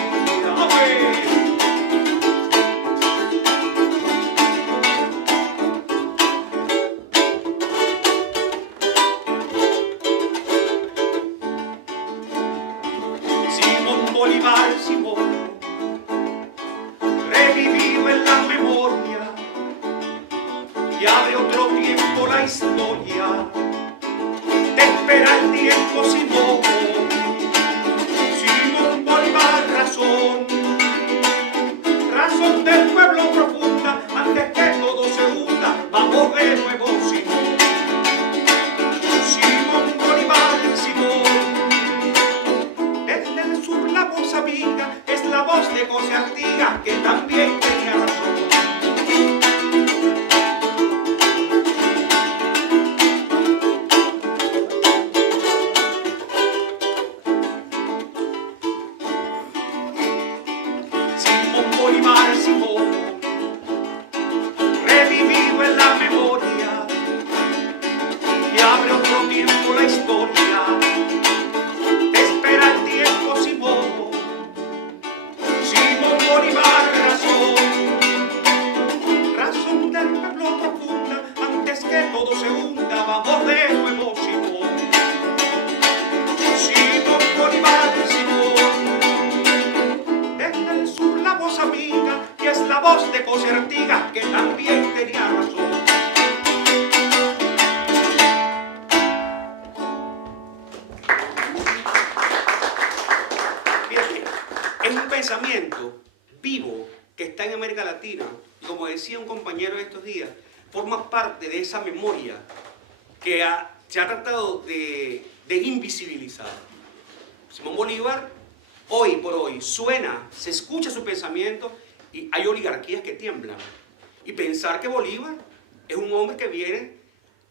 Simón Bolívar, Simón, revivido en la memoria, ya de otro tiempo la historia. Espera el tiempo, Simón, Simón Bolívar, razón del pueblo profunda, antes que todo se hunda, vamos de nuevo, Simón, Simón Bolívar, Simón, desde el sur la voz amiga, es la voz de José Artigas, que también tenía razón. voz de José Artigas, que también tenía razón. Fíjate, es un pensamiento vivo que está en América Latina, y como decía un compañero estos días, forma parte de esa memoria que se ha tratado de invisibilizar. Simón Bolívar, hoy por hoy, suena, se escucha su pensamiento y hay oligarquías que tiemblan. Y pensar que Bolívar es un hombre que viene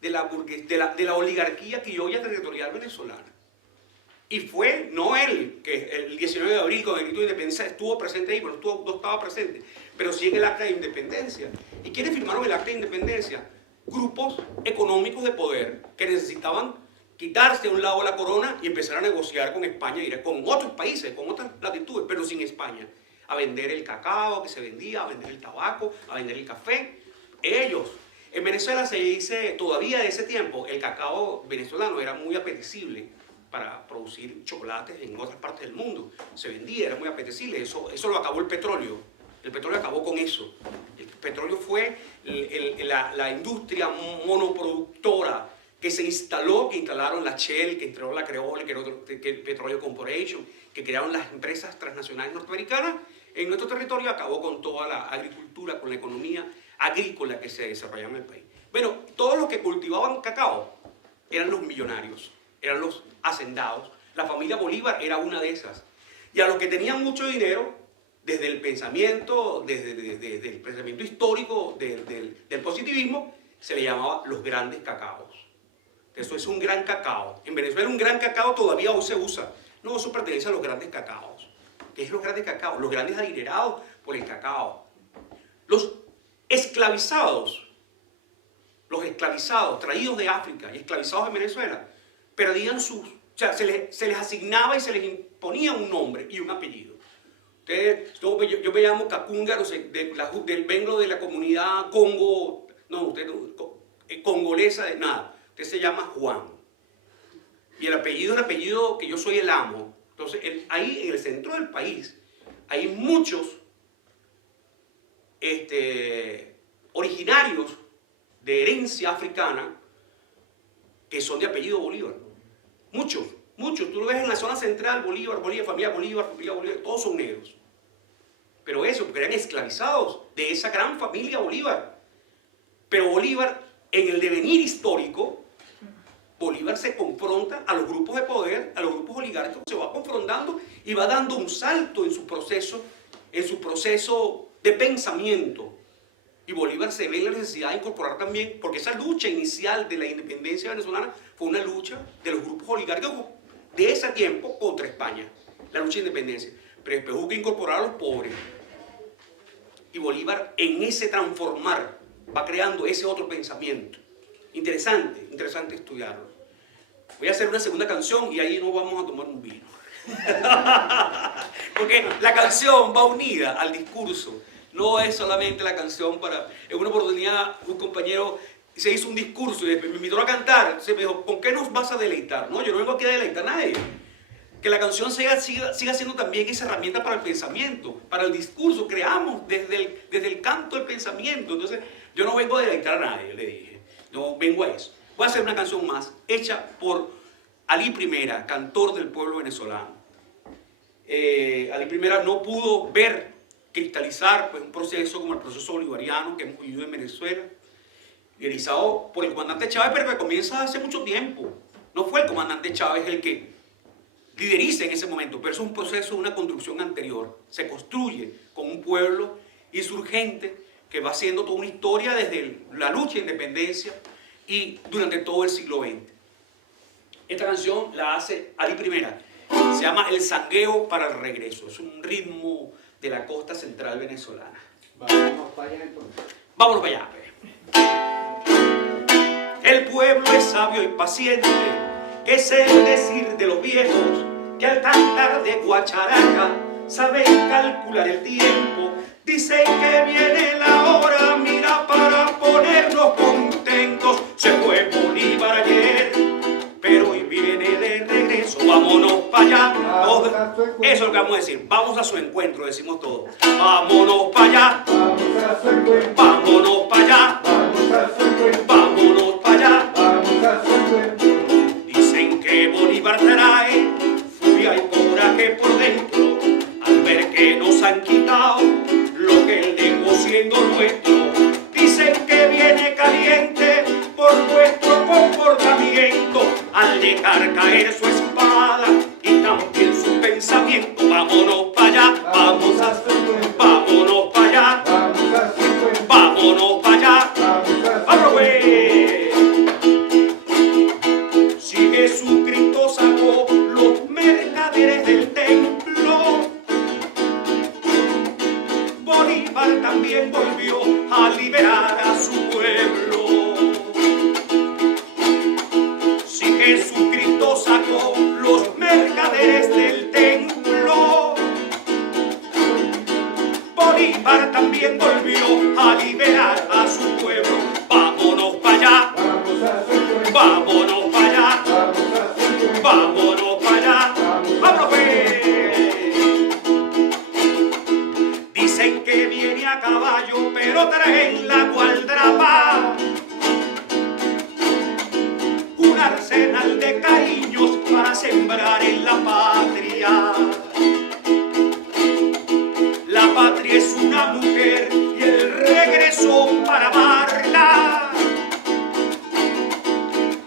de la oligarquía criolla territorial venezolana. Y fue, no él, que el 19 de abril con el grito de independencia estuvo presente ahí, pero no estaba presente, pero sí en el acta de independencia. ¿Y quiénes firmaron el acta de independencia? Grupos económicos de poder que necesitaban quitarse a un lado la corona y empezar a negociar con España, y con otros países, con otras latitudes, pero sin España, a vender el cacao que se vendía, a vender el tabaco, a vender el café. Ellos, en Venezuela se dice, todavía de ese tiempo, el cacao venezolano era muy apetecible para producir chocolates en otras partes del mundo. Se vendía, era muy apetecible, eso lo acabó el petróleo. El petróleo acabó con eso. El petróleo fue la industria monoproductora que se instaló, que instalaron la Shell, que instaló la Creole, que el Petroleum Corporation, que crearon las empresas transnacionales norteamericanas. En nuestro territorio acabó con toda la agricultura, con la economía agrícola que se desarrollaba en el país. Bueno, todos los que cultivaban cacao eran los millonarios, eran los hacendados. La familia Bolívar era una de esas. Y a los que tenían mucho dinero, desde el pensamiento, desde el pensamiento histórico del positivismo, se le llamaba los grandes cacaos. Eso es un gran cacao. En Venezuela un gran cacao todavía hoy se usa. No, eso pertenece a los grandes cacaos. ¿Qué es los grandes cacaos? Los grandes adinerados por el cacao. Los esclavizados, traídos de África y esclavizados en Venezuela, perdían sus... O sea, se les asignaba y se les imponía un nombre y un apellido. Yo me llamo Cacunga, no sé, vengo de la comunidad Congo, no, usted no, congolesa, de nada. Usted se llama Juan. Y el apellido es el apellido que yo soy el amo. Entonces, ahí en el centro del país hay muchos originarios de herencia africana que son de apellido Bolívar. Muchos. Tú lo ves en la zona central, Bolívar, familia Bolívar, todos son negros. Pero eso, porque eran esclavizados de esa gran familia Bolívar. Pero Bolívar, en el devenir histórico, Bolívar se confronta a los grupos de poder, a los grupos oligárquicos, se va confrontando y va dando un salto en su proceso de pensamiento. Y Bolívar se ve en la necesidad de incorporar también, porque esa lucha inicial de la independencia venezolana fue una lucha de los grupos oligárquicos de ese tiempo contra España, la lucha de independencia. Pero después hubo que incorporar a los pobres. Y Bolívar, en ese transformar, va creando ese otro pensamiento. Interesante estudiarlo. Voy a hacer una segunda canción y ahí nos vamos a tomar un vino. Porque la canción va unida al discurso. No es solamente la canción para... En una oportunidad, un compañero se hizo un discurso y después me invitó a cantar. Se me dijo, ¿con qué nos vas a deleitar? No, yo no vengo aquí a deleitar a nadie. Que la canción siga siendo también esa herramienta para el pensamiento, para el discurso. Creamos desde el canto el pensamiento. Entonces, yo no vengo a deleitar a nadie, le dije. No vengo a eso. Voy a hacer una canción más, hecha por Alí I, cantor del pueblo venezolano. Alí I no pudo ver cristalizar pues, un proceso como el proceso bolivariano que hemos vivido en Venezuela, liderizado por el comandante Chávez, pero que comienza hace mucho tiempo. No fue el comandante Chávez el que lideriza en ese momento, pero es un proceso, una construcción anterior. Se construye con un pueblo insurgente que va haciendo toda una historia desde la lucha de independencia y durante todo el siglo XX. Esta canción la hace Alí I. Se llama El Sangueo para el Regreso. Es un ritmo de la costa central venezolana. Vámonos para allá entonces. Vámonos para allá. El pueblo es sabio y paciente, que es el decir de los viejos, que al cantar de guacharaca saben calcular el tiempo. Dicen que viene la hora, mira, para ponernos contentos. Se fue Bolívar ayer, pero hoy viene de regreso. Vámonos para allá. Eso es lo que vamos a decir. Vamos a su encuentro, decimos todos. Vámonos para allá. a su encuentro, vámonos para allá, vamos a su encuentro, vámonos para allá. vamos a su encuentro. Dicen que Bolívar trae furia y coraje por dentro, al ver que nos han quitado lo que él dejó siendo nuestro. Dicen que viene caliente por nuestro comportamiento, al dejar caer su espada y también su pensamiento. Vámonos para allá, Vamos a su encuentro, vámonos para allá, vamos a su encuentro, vámonos para allá. vamos a su ¡Vámonos, encuentro. pues! Si Jesucristo sacó los mercaderes del templo, Bolívar también volvió a liberar a su pueblo. Si Jesucristo sacó los mercaderes del templo, Bolívar también volvió a liberar a su pueblo. Vámonos para allá, Vamos a su encuentro, vámonos para allá, vamos a su encuentro, vámonos para allá. ¡Vámonos, pues! Dicen que viene a caballo, pero traen la gualdrapa, un arsenal de cariños para sembrar en la patria. La patria es una mujer y él regresó para amarla,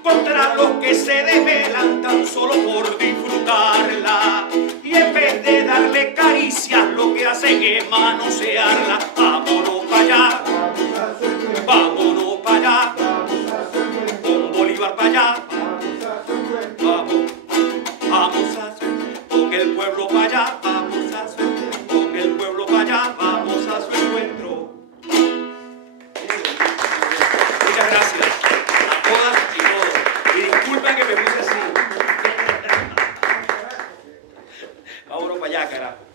contra los que se desvelan tan solo por disfrutarla, y en vez de darle caricias lo que hacen es manosearla. Vámonos para allá, vamos a su encuentro, vámonos para allá, vamos a su encuentro, con Bolívar para allá. vamos a su encuentro. Vamos, vamos a hacer con el pueblo para allá, vamos a hacer con el pueblo para allá, vamos a su encuentro. Muchas gracias a todas y todos. Y disculpen que me puse así. Vámonos para allá, carajo.